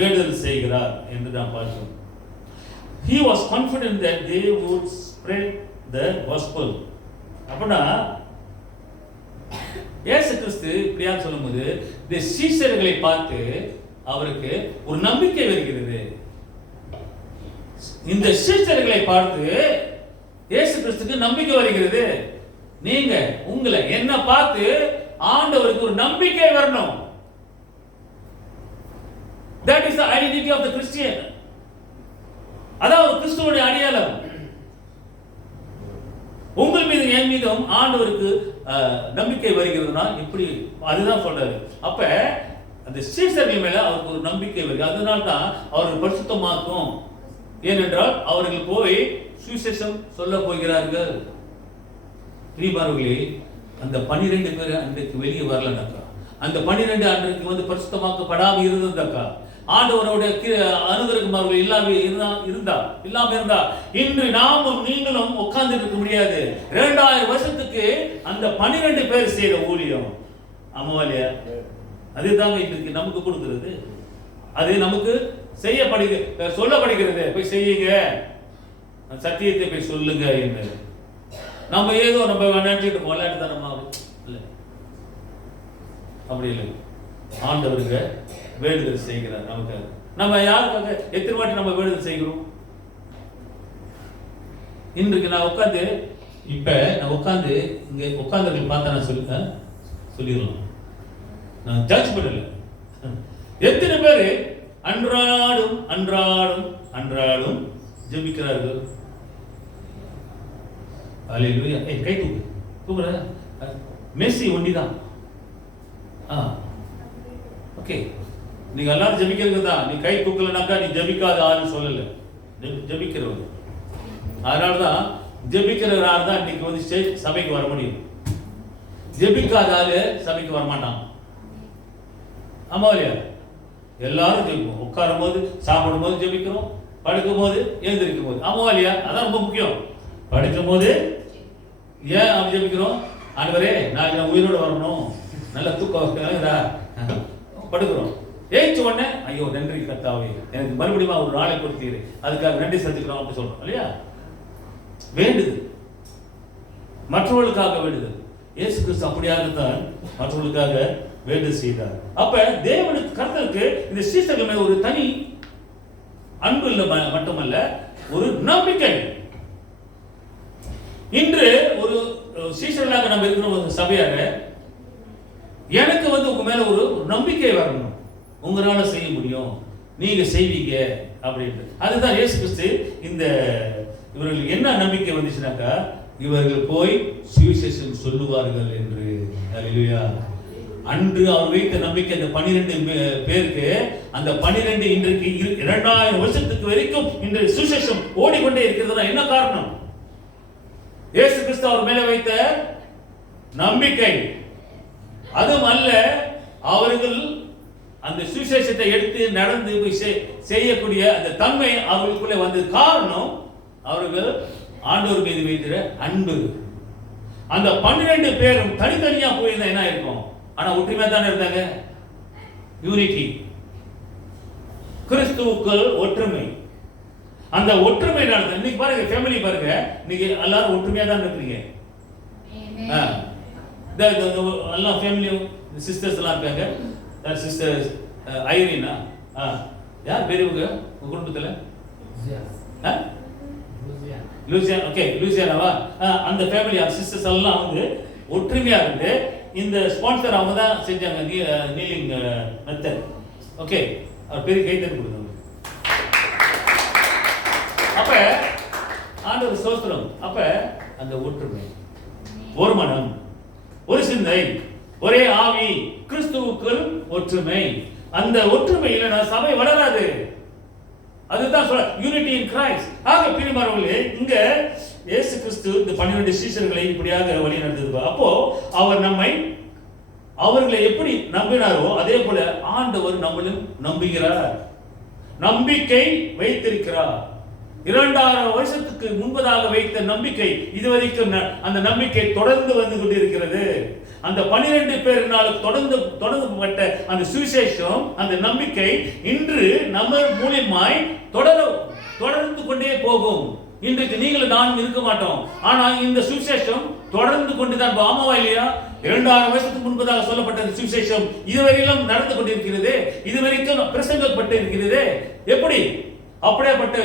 வேண்டுதல் செய்கிறார் என்று நாம் பார்க்கிறோம். He was confident that they would spread the gospel. அப்படின்னா இயேசு கிறிஸ்து இப்படியா சொல்லும்போது இந்த சீஷர்களை பார்த்து அவருக்கு ஒரு நம்பிக்கை வருகிறது. இந்த சீஷர்களை பார்த்து இயேசு கிறிஸ்துக்கு நம்பிக்கை வருகிறது. நீங்க உங்களை என்ன பார்த்து ஆண்டவருக்கு ஒரு நம்பிக்கை வரணும். That is the identity of the Christian. அதாவது கிறிஸ்துவோட அடையாளம். உங்கள் மீது என் மீதும் ஆண்டவருக்கு நம்பிக்கை வருகிறதுனா இப்படி அதுதான் சொல்றாரு. அப்ப அந்த சீஷர்கள் மேல அவருக்கு ஒரு நம்பிக்கை வருகிறது. அதனால தான் அவர்கள் பரிசுத்தமாக்கும். ஏனென்றால் அவர்கள் போய் சுவிசேஷம் சொல்ல போகிறார்கள். பிரியமானவர்களே, அந்த 12 பேர் அன்றைக்கு வெளியே வரலனாக்கா, அந்த 12 அன்றைக்கு வந்து பரிசுத்தமாக்கப்படாம இருந்ததாக்கா, ஆண்டவரோட அனுகிரகம் அவர்கள் இல்லாம இருந்தா இன்று நாமும் நீங்களும் உட்கார்ந்து இருக்க முடியாது. 2000 வருஷத்துக்கு அந்த 12 பேர் செய்த ஊழியம் அம்மாவாலியா அதுதாங்க இன்றைக்கு நமக்கு கொடுக்கிறது. அது நமக்கு சொல்லப்படுகிறது. போய் செய்யுங்க, சத்தியத்தை போய் சொல்லுங்க என்று. நம்ம ஏதோ நம்ம நினைச்சிட்டு விளையாட்டு தானமா இல்லை, அப்படி இல்லை. ஆண்டவருங்க வேண்டுதல் செய்கிறார் நமக்காக. நம்ம யாருக்காக எத்தனை வாட்டி நம்ம வேண்டுதல் செய்கிறோம்? இன்றைக்கு நான் உட்காந்து இங்க உட்கார்ந்து பார்த்தா நான் சொல்லிடலாம். நான் ஜட்ஜ் பண்ணல. எத்தனை பேர் அன்றாடும் ஜெபிக்கிறார்கள்? அல்லேலூயா. கை தூக்குற மெஸ்ஸி ஒண்டிதான். ஓகே, நீங்க எல்லாரும் ஜெபிக்கிறது தான். நீ கை தூக்கலனாக்கா நீ ஜெபிக்காத ஆள்னு சொல்லல, ஜெபிக்கிறவங்க. அதனாலதான் ஜெபிக்கிறவர் ஆள் தான் இன்னைக்கு வந்து சபைக்கு வர முடியும். ஜெபிக்காத ஆளு சபைக்கு வரமாட்டான். ஆமா இல்லையா? எல்லாரும் ஜெபிப்போம். உட்காரும் போது, சாப்பிடும் போது ஜெபிக்கிறோம், படுக்கும் போது, எழுந்திருக்கும் போது. ஆமா இல்லையா? அதான் ரொம்ப முக்கியம். படுக்கும் போது ஏன் அப்படி ஜெபிக்கிறோம்? ஆண்டவரே நான் உயிரோடு வரணும், நல்ல தூக்கம் படுக்கிறோம். ஏய்ச்ச உடனே ஐயோ நன்றி கர்த்தாவே, எனக்கு மறுபடியும் ஒரு நாளை கொடுத்தீரு, அதுக்காக நன்றி செலுத்திக்கிறோம் அப்படி சொல்றோம் இல்லையா? வேண்டுதல், மற்றவர்களுக்காக வேண்டுதல். இயேசு கிறிஸ்து அப்படியாகத்தான் மற்றவர்களுக்காக வேண்டுதல் செய்தார். அப்ப தேவனுக்கு கர்த்தருக்கு இந்த சீசர்கள் மேல ஒரு தனி அன்பு இல்லை மட்டுமல்ல, ஒரு நம்பிக்கை. இன்று ஒரு சீசர்களாக நம்ம இருக்கிற ஒரு சபையாக எனக்கு வந்து உங்க மேல ஒரு நம்பிக்கை வரணும். உங்களால செய்ய முடியும், நீங்க செய்வீங்க அப்படின்னு. அதுதான் இயேசு கிறிஸ்து இந்த இவர்களுக்கு என்ன நம்பிக்கை வந்துச்சுனாக்கா, இவர்கள் போய் சுவிசேஷம் சொல்லுவார்கள் என்று. அல்லேலூயா. அன்று அவர் வைத்த நம்பிக்கை அந்த 12 பேருக்கு, அந்த 12 இன்றைக்கு 2000 வருஷத்துக்கு வரைக்கும் இன்று சுவிசேஷம் ஓடிக்கொண்டே இருக்கிறது. என்ன காரணம்? இயேசு கிறிஸ்து அவர் மேல வைத்த நம்பிக்கை. அதுவும் அல்ல, அவர்கள் அந்த சுவிசேஷத்தை எடுத்து நடந்து செய்யக்கூடிய அந்த தன்மை அவர்களுக்குள்ளே வந்தது. காரணம் அவர்கள் ஆண்டவர் மீது வைக்கிற அன்பு. அந்த 12 பேரும் தனித்தனியா போயிருந்தா என்ன இருக்கும்? ஆனா ஒற்றுமையா தானே இருந்தாங்க. யூனிட்டி, கிறிஸ்துவுக்குள் ஒற்றுமை. அந்த ஒற்றுமை நடந்தது. இன்னைக்கு பாருங்க, ஃபேமிலி பாருங்க, இன்னைக்கு எல்லாரும் ஒற்றுமையா தான் இருக்கிறீங்க. எல்லாம் ஃபேமிலியும் சிஸ்டர்ஸ் எல்லாம் இருக்காங்க. சிஸ்டர் ஐரினா, யார் பெரியவங்க உங்க குடும்பத்துல? லூசியா. ஓகே, லூசியானாவா? அந்த ஃபேமிலி சிஸ்டர்ஸ் எல்லாம் வந்து ஒற்றுமையா இருந்து இந்த ஸ்பான்சர் அவங்க தான் செஞ்சாங்க, நீலிங் மெத்தட். ஓகே, அவர் பெரிய கைத்தறி கொடுங்க. அப்ப ஆண்டவர் ஸ்தோத்திரம். அப்ப அந்த ஒற்றுமை, ஒரு மனம், ஒரு சிந்தை, ஒரே ஆவி, கிறிஸ்துவுக்குள் ஒற்றுமை. அந்த ஒற்றுமை இல்லைன்னா சபை வளராது. அதுதான் சொல்ல யூனிட்டி இன் கிரைஸ்ட். ஆக பிரியமானவர்களே, இங்க இயேசு கிறிஸ்து இந்த 12 சீஷர்களை இப்படியாக வழி நடந்தது. அப்போ அவர் அவர்களை எப்படி நம்பினாரோ அதே போல ஆண்டவர் நம்மளும் நம்புகிறார், நம்பிக்கை வைத்திருக்கிறார். 2000 வருஷத்துக்கு முன்பதாக வைத்த நம்பிக்கை இதுவரைக்கும் அந்த நம்பிக்கை தொடர்ந்து வந்து கொண்டிருக்கிறது. அந்த 12 பேரினால் தொடங்கப்பட்ட அந்த சுவிசேஷம், அந்த நம்பிக்கை இன்று நம்ம மூலமாய் தொடர்ந்து கொண்டே போகும். இன்றைக்கு நீங்களும் நானும் இருக்க மாட்டோம். ஆனா இந்த சுவிசேஷம் தொடர்ந்து கொண்டுதான். ஆமாவா இல்லையா? 2000 வருஷத்துக்கு முன்பதாக சொல்லப்பட்ட சுவிசேஷம் இதுவரையிலும் நடந்து கொண்டிருக்கிறது. இதுவரைக்கும் பிரசங்கப்பட்டு இருக்கிறது. எப்படி? அப்படியேப்பட்ட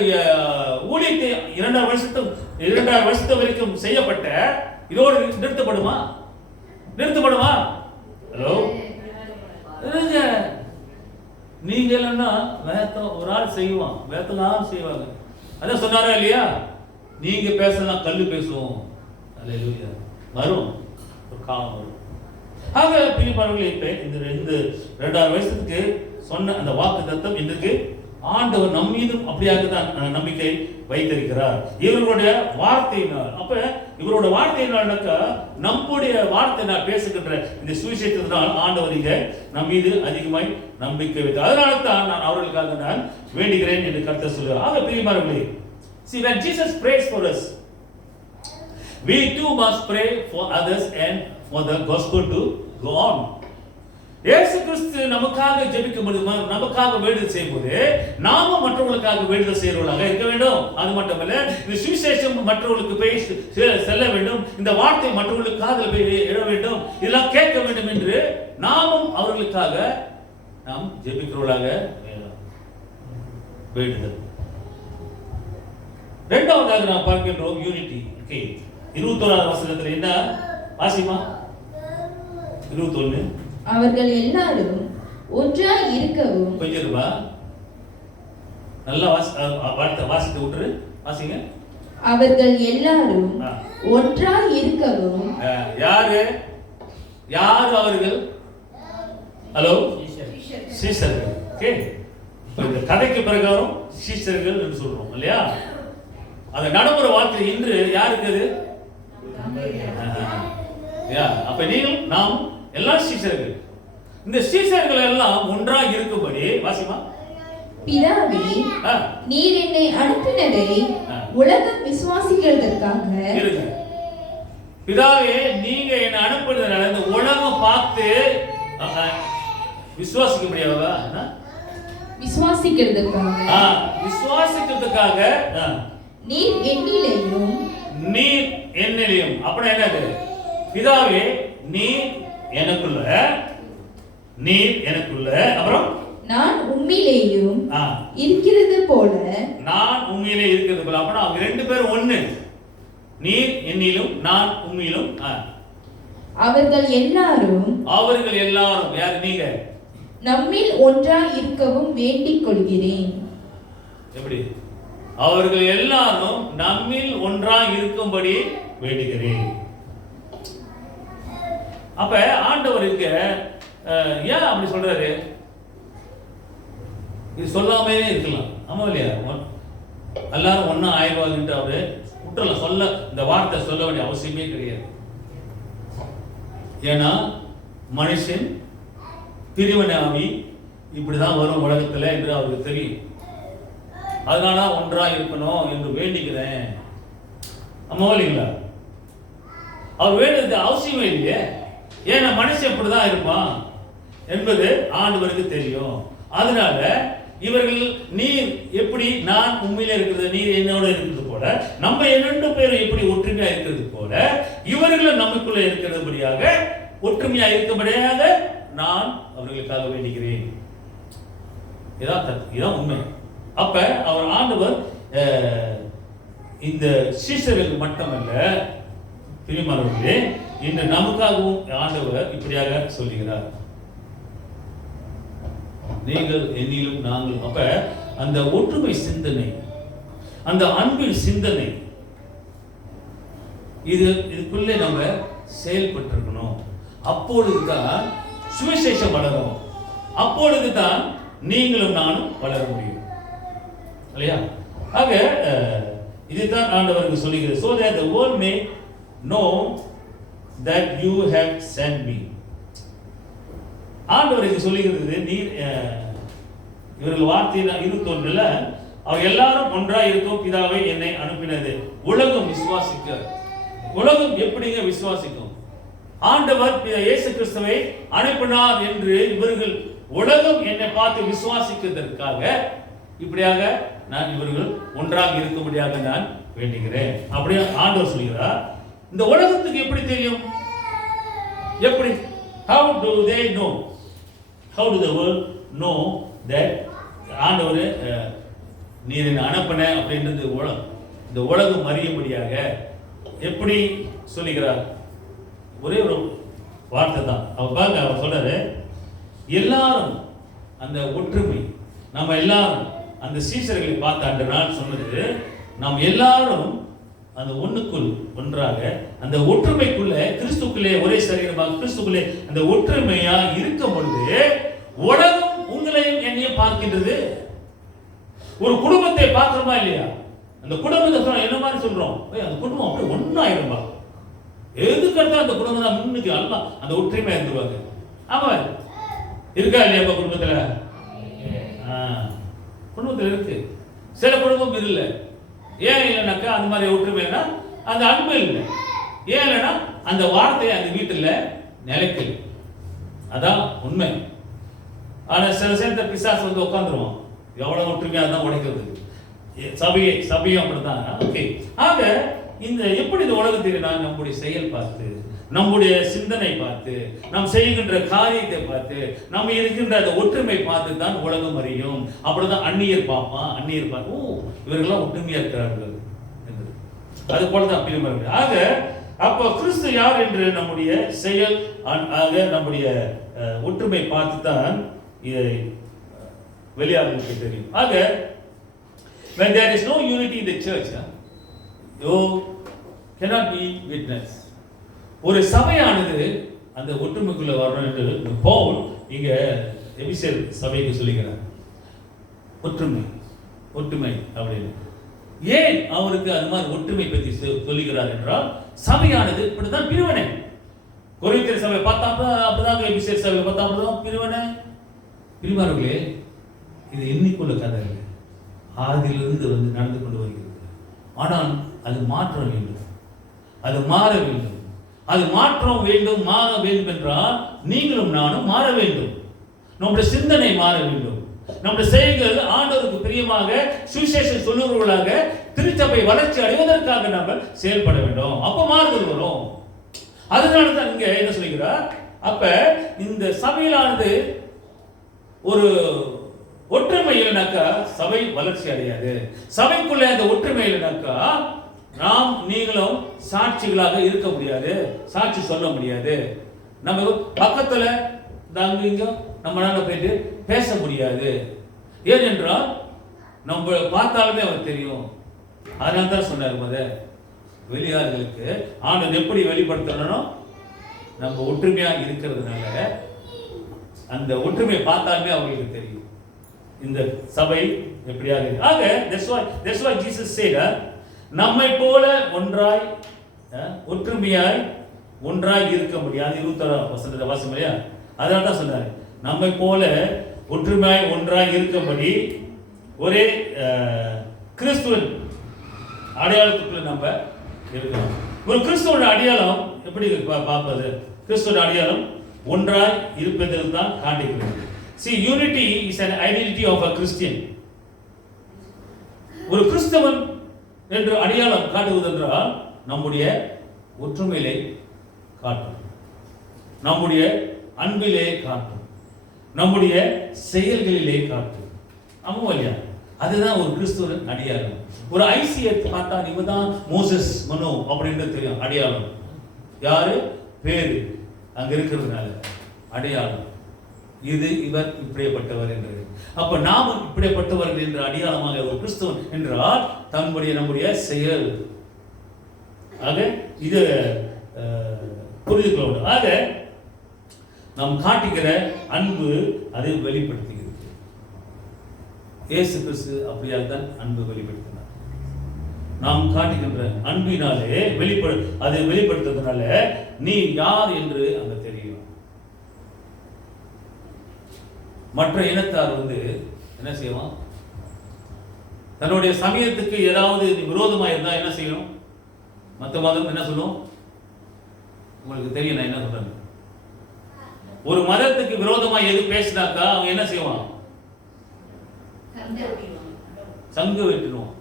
ஊழியத்தை 2000 வருஷத்து வரைக்கும் செய்யப்பட்ட இதோடு நிறுத்தப்படுமா? ஹலோ, நீங்க இல்லைன்னா வேத்தம் ஒரு ஆள் செய்வான், வேத்தலாம் செய்வாங்க. அதான் சொன்னாரா இல்லையா? நீங்க பேசலாம், கல்லு பேசுவோம். அல்லேலூயா. வரும் ஒரு காலம் வரும். ஆக பிரியமானவர்களே, இப்ப இந்த 2000 வருஷத்துக்கு சொன்ன அந்த வாக்கு தத்தம் இன்றைக்கு ஆண்டவர் நம் மீதும் அப்படியாக தான் நம்பிக்கை வைத்திருக்கிறார். இவர்களுடைய வார்த்தையினால். அப்ப இவரோட வார்த்தையினால், நம்முடைய வார்த்தையினால் பேசுகின்ற இந்த சுவிசேஷத்தினால் ஆண்டவர் இங்க நம் மீது அதிகமாய் நம்பிக்கை வைத்தார். அதனால தான் நான் அவர்களுக்காக நான் வேண்டுகிறேன் என்று கர்த்தர் சொல்கிறார். ஆக பிரியமானவர்களே, see when Jesus prays for us, we too must pray for others and for the gospel to go on. இயேசு கிறிஸ்து நமக்காக ஜெபிக்கும் பொழுது, நமக்காக வேண்டுதல் செய்யும்போது நாம மற்றவர்களுக்காக வேண்டுதல் செய்யறவர்களாக இருக்க வேண்டும். அது மட்டுமல்ல, இந்த சுவிசேஷம் மற்றவர்களுக்கு போய் செல்ல வேண்டும். இந்த வார்த்தை மற்றவர்களுக்கு காதில் போய் எழ வேண்டும். இதெல்லாம் கேட்க வேண்டும் என்று நாமும் அவர்களுக்காக நாம் ஜெபிக்கிறவர்களாக வேண்டுதல். இரண்டாவதாக நாம் பார்க்கின்றோம் யூனிட்டி. 21வது வசனத்தில் என்ன வாசிமா? 21. அவர்கள் எல்லாரும் ஒன்றாய் இருக்கவும். கொஞ்சம் ரூபா நல்லா வாசித்து விட்டுரு, வாசிங்க. அவர்கள் எல்லாரும் ஒன்றாய் இருக்கவும். யாரு அவர்கள்? ஹலோ, சீஷர்கள். ஓகே, இந்த கதைக்கு பிரகாரம் சீஷர்கள் என்று சொல்றோம் இல்லையா? அந்த நடைமுறை வார்த்தை இன்று யாருக்கு அது? அப்ப நீங்கள் நாம் எல்லா சீஷர்கள். இந்த சீஷர்கள் எல்லாம் ஒன்றாக இருக்கும்படி வாசிமா. பிதாவே, நீர் என்னை அனுப்பினதை உலகம் விசுவாசிக்கிறதற்காக. பிதாவே, நீங்க என்னை அனுப்பினதால இந்த உலகம் பார்த்து விசுவாசிக்க முடியாதா? விசுவாசிக்கிறதுக்காக நீர் என்னிலையும். அப்படின்னா என்னது? பிதாவே, நீர் எனக்குள்ள, அப்புறம் நான் உம்மிலேயும் இருக்கிறது போல. நான் உம்மிலே இருக்கிறது போல. அப்ப அவங்க ரெண்டு பேரும் ஒண்ணு. நீர் என்னிலும் நான் உம்மிலும். அவர்கள் எல்லாரும் யார்? நீங்க நம்மில் ஒன்றாய் இருக்கவும் வேண்டிக் கொள்கிறேன். எப்படி? அவர்கள் எல்லாரும் நம்மில் ஒன்றாய் இருக்கும்படி வேண்டுகிறேன். அப்ப ஆண்டவருக்கு ஏன் அப்படி சொல்றாரு? இது சொல்லாமே இருக்கலாம், ஆமா இல்லையா? எல்லாரும் ஒன்னா ஆயிடுவாங்கன்ட்டு அவரு விட்டுறலாம், சொல்ல இந்த வார்த்தை சொல்ல வேண்டிய அவசியமே கிடையாது. ஏன்னா மனுஷன் பிரிவினாவி இப்படிதான் வரும் உலகத்துல என்று அவருக்கு தெரியும். அதனால ஒன்றா இருக்கணும் என்று வேண்டிக்கிறேன், அம்மா இல்லைங்களா? அவர் வேண்டியது அவசியமே இல்லையே. ஏன்னா மனுஷன் இப்படிதான் இருப்பான் என்பது ஆண்டவருக்கு தெரியும். அதனால இவர்கள் நீர் எப்படி நான் உண்மையில இருக்கிறது, நீர் என்னோட இருக்கிறது போல, நம்ம 2 பேரும் எப்படி ஒற்றுமையா இருக்கிறது போல இவர்களும் நமக்குள்ள இருக்கிறபடியாக ஒற்றுமையா இருக்கும்படியாக நான் அவர்களுக்காக வேண்டுகிறேன். இதான் உண்மை. அப்ப அவர் ஆண்டவர் இந்த சீஷர்களுக்கு மட்டுமல்ல பிரியமானவர்களே, இன்று நமக்காகவும் ஆண்டவர் இப்படியாக சொல்லுகிறார், நீங்கள் என்னிலும் நாங்கள். அப்ப அந்த ஒற்றுமை சிந்தனை, அந்த அன்பின் சிந்தனை, இதுக்குள்ளே நம்ம செயல்பட்டிருக்கணும். அப்பொழுதுதான் சுவிசேஷம் வளரும், அப்பொழுதுதான் நீங்களும் நானும் வளர முடியும் இல்லையா? ஆக இதுதான் ஆண்டவருக்கு சொல்லுகிறது. So that the world may know that you have sent me. ஆண்டவருக்கு சொல்லுகிறது, நீர் இவர்கள் வார்த்தை 21ல அவர் எல்லாரும் ஒன்றாய் இருக்கும் பிதாவை என்னை அனுப்பினது உலகம் விசுவாசிக்க. உலகம் எப்படிங்க விசுவாசிக்கும்? ஆண்டவர் இயேசு கிறிஸ்துவை அனுப்பினார் என்று இவர்கள் உலகம் என்னை பார்த்து விசுவாசிக்கிறதற்காக இப்படியாக நான் இவர்கள் ஒன்றாக இருக்கும்படியாக நான் வேண்டுகிறேன். அப்படியே ஆண்டவர் சொல்கிறார். இந்த உலகத்துக்கு எப்படி தெரியும்? எப்படி? How do they know? How do the world know that ஆண்டவர் நீர் என்னை அனுப்பின அப்படின்றது இந்த உலகம் அறியும்படியாக எப்படி சொல்லுகிறார்? ஒரே ஒரு வார்த்தை தான். அவர் சொல்றாரு, எல்லாரும் அந்த ஒற்றுமை, நம்ம எல்லாரும் அந்த சீசர்களை பார்த்த அன்று நாள் சொன்னது, நாம் எல்லாரும் அந்த ஒண்ணுக்குள் ஒன்றாக அந்த ஒற்றுமைக்குள்ள கிறிஸ்துக்குள்ளே ஒரே சரீரமாக கிறிஸ்துக்குள்ளே அந்த ஒற்றுமையா இருக்கும் பொழுது உலகம் உங்களையும் என்னையும் பார்க்கின்றது. ஒரு குடும்பத்தை பார்க்கிறோமா இல்லையா? அந்த குடும்பத்தை என்ன மாதிரி சொல்றோம்? அந்த குடும்பம் அப்படியே ஒன்னாயிரும்பா, எதுக்கடுத்தா அந்த குடும்பம் தான் முன்னுக்கு எல்லாம் அந்த ஒற்றுமையா இருந்துருவாங்க. ஆமா, இருக்கா இல்லையா? குடும்பத்துல குடும்பத்தில் இருக்கு. சில குடும்பம் இல்லை. ஏன் இல்லைனாக்கா அந்த மாதிரி ஒற்றுமைனா அந்த அன்பு இல்லை. ஏன் இல்லைன்னா அந்த வார்த்தையை அந்த வீட்டில் நிலைக்கல. அதான் உண்மை. ஆனா சில சேர்ந்த பிசாசு வந்து உட்காந்துருவோம், எவ்வளவு ஒற்றுமையா தான் உடைக்கிறது. சபையும் அப்படித்தான். ஓகே, ஆக இந்த எப்படி இந்த உலகத்தில் நான் நம்முடைய செயல் பார்த்து, நம்முடைய சிந்தனை பார்த்து, நாம் செய்கின்ற காரியத்தை பார்த்து, நம்ம இருக்கின்ற அந்த ஒற்றுமை பார்த்து தான் உலகம் அறியும். அப்படிதான் அந்நியர் பார்ப்பான். அந்நியர் பார்த்து, ஓ இவர்கள்லாம் ஒற்றுமையா இருக்கிறார்கள் என்று. அது போலதான் பிரிவு. ஆக அப்போ கிறிஸ்து யார் என்று நம்முடைய செயல், ஆக நம்முடைய ஒற்றுமை பார்த்து தான் வெளியாளர்களுக்கு தெரியும். ஆக when there is no unity in the church, you cannot be witness. ஒரு சபையானது அந்த ஒற்றுமைக்குள்ள வரணும் என்று பவுல் இங்க எபிசேர் சபைக்கு சொல்லுகிறார். ஒற்றுமை ஒற்றுமை அப்படின்னு ஏன் அவருக்கு அது மாதிரி ஒற்றுமை பற்றி சொல்லுகிறார் என்றால், சபையானது இப்படிதான் பிரிவினை. கொரிந்தியர் சபை அப்படிதான், எபிசேர் சபை அப்படிதான் பிரிவினை. பிரிவார்களே, இது இன்னைக்குள்ள கதை இல்லை, ஆதியிலிருந்து வந்து நடந்து கொண்டு வருகிறது. ஆனால் அது மாற்ற வேண்டும், அது மாற வேண்டும். அது மாற்றம் வேண்டும், மாற வேண்டும் என்றால் நீங்களும் நானும் மாற வேண்டும். நம்முடைய சிந்தனை மாற வேண்டும். நம்முடைய செயல்கள் ஆண்டவருக்கு பிரியமாக சுவிசேஷம் சொல்லுவர்களாக திருச்சபை வளர்ச்சி அடைவதற்காக நாம் செயல்பட வேண்டும். அப்ப மாறுதல் வரும். அதனால தான் இங்க என்ன சொல்கிறார், அப்ப இந்த சபையிலானது ஒரு ஒற்றுமை இல்லைனாக்கா சபை வளர்ச்சி அடையாது. சபைக்குள்ள அந்த ஒற்றுமை இல்லைனாக்கா நாம் நீங்களும் சாட்சிகளாக இருக்க முடியாது, சாட்சி சொல்ல முடியாது. நம்ம பக்கத்துல அங்க இங்க நம்மளால போயிட்டு பேச முடியாது. ஏனென்றால் நம்ம பார்த்தாலுமே அவர் தெரியும். அதனால தான் சொன்னார், வெளியாளர்களுக்கு ஆண்டவர் எப்படி வெளிப்படுத்தணும், நம்ம ஒற்றுமையா இருக்கிறதுனால அந்த ஒற்றுமையை பார்த்தாலுமே அவங்களுக்கு தெரியும் இந்த சபை எப்படியாக இருக்கு. ஆக that's why Jesus said, நம்மை போல ஒன்றாய் ஒற்றுமையாய் ஒன்றாய் இருக்க முடியாது. 26 வசனத்தை வாசிக்கும் இல்லையா, அதனால தான் சொன்னார் நம்மை போல ஒற்றுமையாய் ஒன்றாய் இருக்கும்படி ஒரே கிறிஸ்துவின் அடையாளத்துக்குள்ள நம்ம இருக்கணும். ஒரு கிறிஸ்துவோட அடையாளம் எப்படி பார்ப்பது? கிறிஸ்துவோட அடையாளம் ஒன்றாய் இருப்பதில் தான் காண்பிக்கிறது. See, unity is an identity of a Christian. ஒரு கிறிஸ்தவன் என்று அடையாளம் காட்டுவதென்றால் நம்முடைய ஒற்றுமையிலே காட்டும், நம்முடைய அன்பிலே காட்டும், நம்முடைய செயல்களிலே காட்டும். ஆமாம் இல்லையா? அதுதான் ஒரு கிறிஸ்துவின் அடையாளம். ஒரு ஐசியை பார்த்தா இவதான் மோசஸ் மனோ அப்படின்னு தெரியும் அடையாளம். யாரு பேரு அங்க இருக்கிறதுனால அடையாளம் இது இவர் இப்படிப்பட்டவர் என்றது. அப்ப நாம இப்படிப்பட்டவர்கள் என்ற அடையாளமாக ஒரு கிறிஸ்துவன் என்றால் நம்முடைய செயல். ஆக இது புரிந்து கொள்ள. ஆக நாம் காட்டுகிற அன்பு அதை வெளிப்படுத்துகிறது. இயேசு கிறிஸ்து அப்படியாக தான் அன்பு வெளிப்படுத்தினார். நாம் காட்டுகின்ற அன்பினாலே அதை வெளிப்படுத்துறதுனால நீ யார் என்று அங்க தெரியும். மற்ற இனத்தார் என்ன செய்வான்? தன்னுடைய சமயத்துக்கு ஏதாவது விரோதமா இருந்தா என்ன செய்யணும்? மற்ற மதம் என்ன சொல்லும்? உங்களுக்கு தெரியும் நான் என்ன சொல்றேன். ஒரு மதத்துக்கு விரோதமா எது பேசினாக்கா அவங்க என்ன செய்வான்? சங்கு வெட்டுவான்.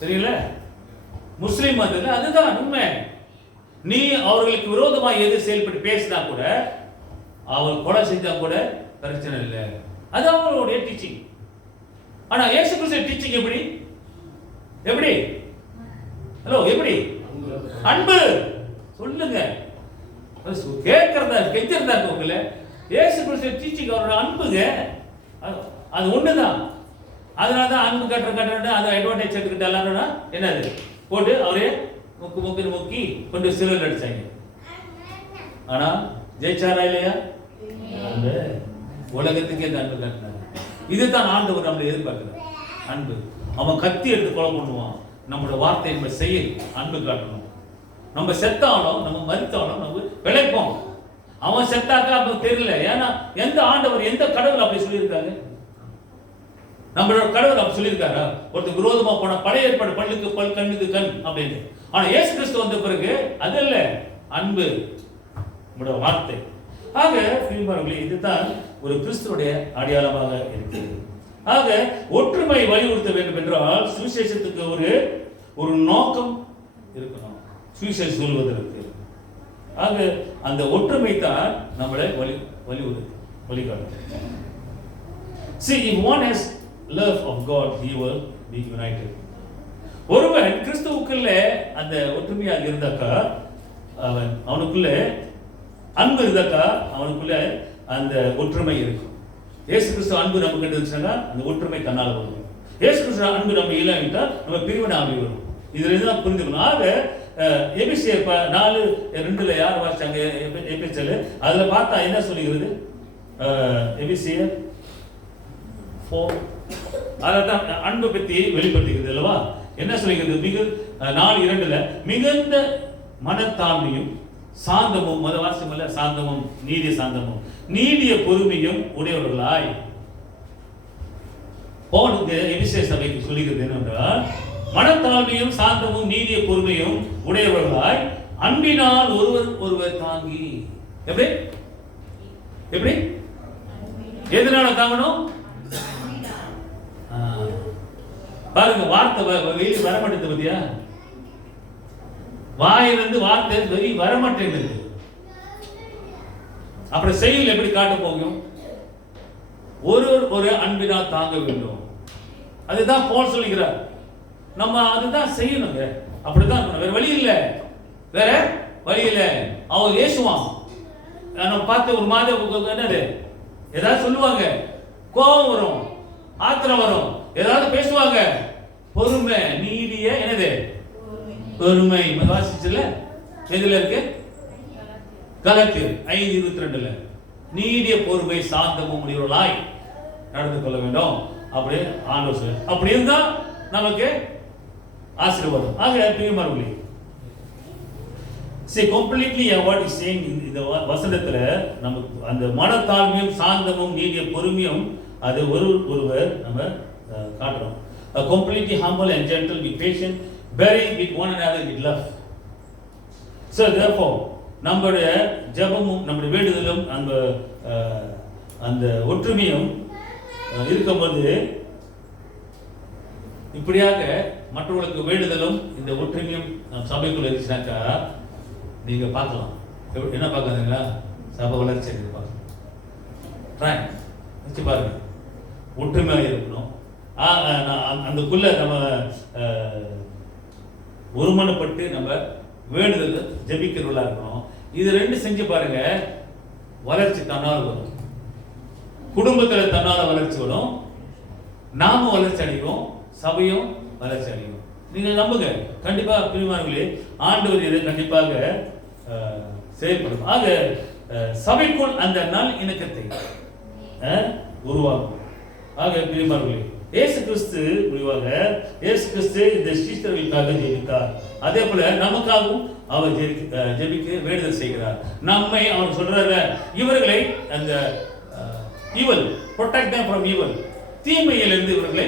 தெரியல? முஸ்லிம் மதத்துல அதுதான் உண்மை. நீ அவர்களுக்கு விரோதமா எது செயல்பட்டு பேசினா கூட, அவர் கொலை செஞ்சா கூட பிரச்சனை இல்லை. அது அவங்களுடைய டீச்சிங். ஆனா இயேசு கிறிஸ்து டீச்சிங் எப்படி? ஹலோ எப்படி? அன்பு. சொல்லுங்க, கேட்கறதா கெஞ்சிருந்தா உங்களை. இயேசு கிறிஸ்து டீச்சிங் அவரோட அன்புங்க. அது ஒண்ணுதான். அதனாலதான் அன்பு கட்டுற அதை அட்வான்டேஜ் எடுத்துக்கிட்டு எல்லாரும் என்னது போட்டு அவரே முக்கி கொண்டு சிலுவையில் அடிச்சாங்க. ஆனா ஜெயிச்சாரா இல்லையா? அந்த உலகத்துக்கே அன்பு காட்டினாங்க. இதுதான் ஆண்டவர் நம்மளை எதிர்பார்க்கிறார். அன்பு. அவன் கத்தி எடுத்து கொலை பண்ணுவான். நம்மளோட வார்த்தை நம்ம செயல் அன்பு காட்டணும். நம்ம செத்தாலும் நம்ம மரித்தாலும் நம்ம பிழைப்போம். அவன் செத்தாக்கா அப்ப தெரியல. ஏன்னா எந்த ஆண்டவர் எந்த கடவுள் அப்படி சொல்லியிருக்காரு? நம்மளோட கடவுள் அப்படி சொல்லியிருக்காரா? ஒருத்தர் விரோதமா போன பழைய ஏற்பாடு பல்லுக்கு பல் கண்ணுக்கு கண் அப்படின்னு. ஆனா இயேசு கிறிஸ்து வந்த பிறகு அது இல்ல, அன்பு நம்மளோட வார்த்தை. ஆக பிரியமானவர்களே, இதுதான் ஒரு கிறிஸ்துவுடைய அடையாளமாக இருக்கிறது. ஆக ஒற்றுமை வலியுறுத்த வேண்டும் என்றால் சுவிசேஷத்துக்கு ஒரு நோக்கம் இருக்கணும், சுவிசேஷம் சொல்வதற்கு. ஆக அந்த ஒற்றுமை தான் நம்மளை வழிகாட்டும். See, if one has love of God, he will be united. ஒருவன் கிறிஸ்துவுக்குள்ள அந்த ஒற்றுமையாக இருந்தாக்கா, அவனுக்குள்ள அன்பு இருந்தாக்கா அவனுக்குள்ள அந்த ஒற்றுமை இருக்கும். இயேசு கிறிஸ்து அன்பு நமக்கு இருந்துச்சுன்னா அந்த ஒற்றுமை தன்னால வரும். இயேசு கிறிஸ்து அன்பு நம்ம இல்லாவிட்டால் நம்ம பிரிவினை ஆகி வரும். இதுல இருந்து புரிஞ்சுக்கணும். ஆக எபிசியர் 4:2 யார் வாசிச்சாங்க? எபிசியர் அதுல பார்த்தா என்ன சொல்லுகிறது? எபிசியர் 4 அதான் அன்பு பற்றி வெளிப்படுத்துகிறது அல்லவா? என்ன சொல்லுகிறது? 4:2 மிகுந்த மனத்தாழ்மையும் சாந்தமும், மதவாசமல்ல, சாந்தமும் நீடிய சாந்தமும் நீடிய பொறுமையும் உடையவர்களாய். பவுலுக்கு எபிசேய சபைக்கு சொல்லுகிறது என்னவென்றால், மனத்தாழ்மையும் சாந்தமும் நீடிய பொறுமையும் உடையவர்களாய் அன்பினால் ஒருவர் தாங்கி. எப்படி எதனால தாங்கணும்? பாருங்க, வார்த்தை வெளியே வரமாட்டேங்குது. பத்தியா, வாயிலிருந்து வார்த்தை வெளியே வரமாட்டேங்குது. அப்புறம் செயல் எப்படி காட்ட போகும்? ஒரு அன்பினால் தாங்க வேண்டும். அதுதான் பவுல் சொல்லுகிறார். நம்ம அதுதான் செய்யணுங்க. அப்படிதான் வேற வழி இல்லை, வேற வழி இல்லை. அவன் ஏசுவான். நம்ம பார்த்து ஒரு மாதம் என்னது ஏதாவது சொல்லுவாங்க, கோபம் வரும், ஆத்திரம் வரும், ஏதாவது பேசுவாங்க. பொறுமை நீடிய என்னது பொறுமை. வாசிச்சுல எதுல இருக்கு? கலாத்தியர் 5:22. நீடிய பொறுமை சாந்தமும் உடையவர்களாய் நடந்து கொள்ள வேண்டும். அப்படி ஆண்டவர் சொல்றார். அப்படி இருந்தா நமக்கு ஆசீர்வாதம். ஆக பிரியமானவர்களே, see completely what is saying இந்த வசனத்துல நமக்கு அந்த மனத்தாழ்மையும் சாந்தமும் நீடிய பொறுமையும் அது ஒருவர் நம்ம காட்டுறோம். Completely humble and gentle, be patient, bearing with one another with love. So therefore நம்முடைய ஜெபமும் நம்முடைய வேண்டுதலும் அந்த ஒற்றுமையும் இருக்கும்போது இப்படியாக மற்றவர்களுக்கு வேண்டுதலும் இந்த ஒற்றுமையும் சபைக்குள்ள இருந்துச்சுனாக்கா நீங்க பார்க்கலாம். என்ன பார்க்காதீங்களா? சபை வளர்ச்சி பார்க்கலாம். பாருங்க, ஒற்றுமையாக இருக்கணும். அந்தக்குள்ள நம்ம ஒருமனப்பட்டு நம்ம வேண்டுதல் ஜெபிக்கிறவர்களா இருக்கணும். இது ரெண்டு செஞ்சு பாருங்க, வளர்ச்சி தன்னால் வரும். குடும்பத்துல தன்னால வளர்ச்சி வரும், நாம வளர்ச்சி அடைவோம், சபையும் வளர்ச்சி அடையும். நீங்க நம்புங்க, கண்டிப்பா பிரியமானவர்களே, ஆண்டவர் இதை கண்டிப்பாக செயல்படும். ஆக சபைக்குள் அந்த நல் இணக்கத்தை உருவாக்கும். ஆக பிரியமானவர்களே, இயேசு கிறிஸ்து முடிவாக இயேசு கிறிஸ்து இந்த சீஷர்களுக்காக ஜெபித்தார். அதே போல நமக்காகவும் அவர் ஜெபிக்க வேண்டுதல் செய்கிறார். நம்மை அவர் சொல்றாரு, இவர்களை அந்த evil, protect them from evil, தீமையிலிருந்து இவர்களை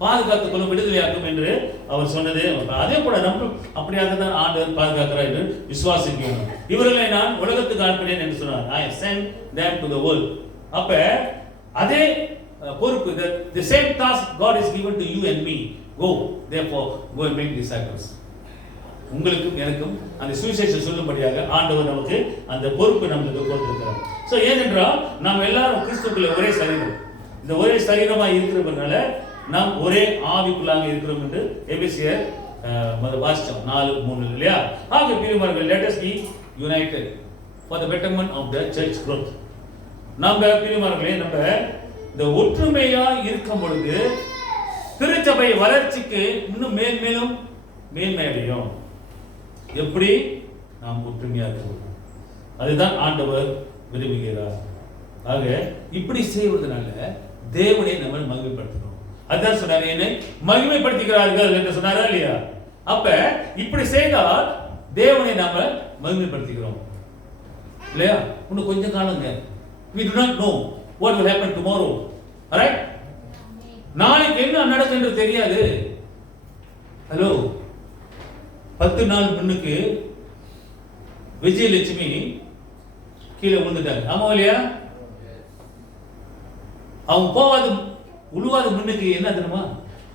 பாதுகாத்துக் கொள்ளும், விடுதலையாக்கும் என்று அவர் சொன்னது. அதே போல நம்ம அப்படியாக தான் ஆண்டவர் பாதுகாக்கிறார் என்று விசுவாசிக்கணும். இவர்களை நான் உலகத்துக்கு அனுப்பினேன் என்று சொன்னார். I sent them to the world. அப்ப அதே பொறுப்பு, the same task God is given to you and me. Go, therefore go and make disciples. உங்களுக்கும் எனக்கும் அந்த சுவிசேஷம் சொல்லும்படியாக ஆண்டவர் நமக்கு அந்த பொறுப்பு நமக்கு கொடுத்திருக்கிறார். சோ ஏனென்றால் நாம் எல்லாரும் கிறிஸ்துவுக்குள்ள ஒரே சரீரம், இந்த ஒரே சரீரமாக இருக்கிறதுனால நாம் ஒரே ஆவிக்குள்ளாக இருக்கிறோம் என்று எபேசியர் வாசிச்சோம் 4:3 இல்லையா? ஆக பிரியமானவர்களே, let us be united for the betterment of the church growth. நம்ம பிரியமானவர்களே, நம்ம இந்த ஒற்றுமையா இருக்கும் பொழுது திருச்சபை வளர்ச்சிக்கு இன்னும் மேன்மேலும் மேன்மை அடையும். எப்படி? நாம் ஒற்றுமையா இருக்கிறோம், அதுதான் ஆண்டவர் விரும்புகிறார். ஆக இப்படி செய்வதனால தேவனை நம்ம மகிமைப்படுத்தணும். அதான் சொன்னாரு, என்னை மகிமைப்படுத்துகிறார்கள் என்று சொன்னாரா இல்லையா? அப்ப இப்படி செய்தால் தேவனை நாம மகிமைப்படுத்துகிறோம் இல்லையா? இன்னும் கொஞ்சம் காலங்க, we do not know what will happen tomorrow, right? நாளைக்கு என்ன நடக்கும் என்று தெரியாது. ஹலோ, 10 நாள் முன்னுக்கு விஜயலட்சுமி கீழே விழுந்துட்டாங்க, ஆமா இல்லையா? அவங்க போவாது உழுவாத முன்னுக்கு என்ன தெரியுமா?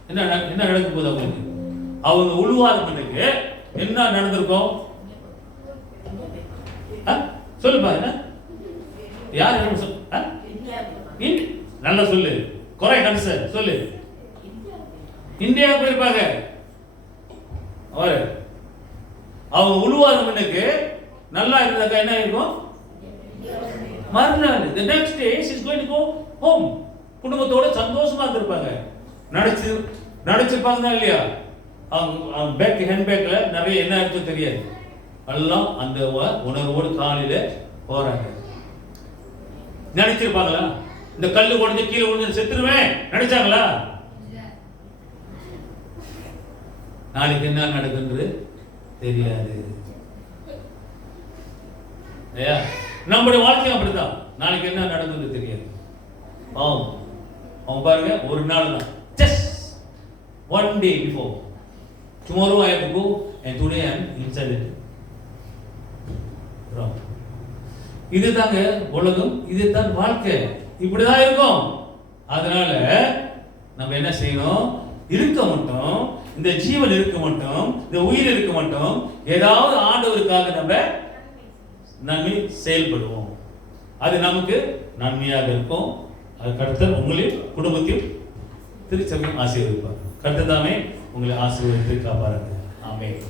என்ன நடக்கும் போது அவங்களுக்கு, அவங்க உழுவாத முன்னுக்கு என்ன நடந்திருக்கும்? சொல்லுப்பா, என்ன யார் நல்லா சொல்லு, குறை கன்சர் சொல்லு. இந்தியா போயிருப்பாங்க. அவங்க உழுவாத முன்னுக்கு நல்லா இருந்தாக்கா என்ன இருக்கும்? மறுநாள் the next day she is going to go home. குடும்பத்தோட சந்தோஷமா இருந்திருப்பாங்க. நடிச்சிருப்பாங்க இல்லையா? அவங்க பேக் ஹேண்ட் பேக்ல நிறைய என்ன இருக்கு தெரியாது, எல்லாம் அந்த உணர்வோடு காலையில போறாங்க. நினைச்சிருப்பாங்களா? இந்த கல்லு உடைஞ்சு கீழே உடைஞ்சு செத்துருவேன் நினைச்சாங்களா? நாளைக்கு என்ன நடக்குன்றது தெரியாது. நம்முடைய வாழ்க்கை அப்படித்தான், நாளைக்கு என்ன நடக்குன்னு தெரியாது. அவங்க பாருங்க, ஒரு நாள் தான், just one day before. Tomorrow I have to go and today I am inside it. இதுதாங்க உலகம், இதுதான் வாழ்க்கை, இப்படிதான் இருக்கும். அதனால நம்ம என்ன செய்யணும்? இருக்க மட்டும், இந்த ஜீவன் இருக்க மட்டும், இந்த உயிர் இருக்க மட்டும் ஏதாவது ஆண்டவருக்காக நம்ம நன்மை செயல்படுவோம். அது நமக்கு நன்மையாக இருக்கும். அது கர்த்தர் உங்களையும் குடும்பத்தையும் திருச்சபையும் ஆசீர்வதிப்பார். கர்த்தர் தாமே உங்களை ஆசீர்வதித்து காப்பாருங்க. ஆமென்.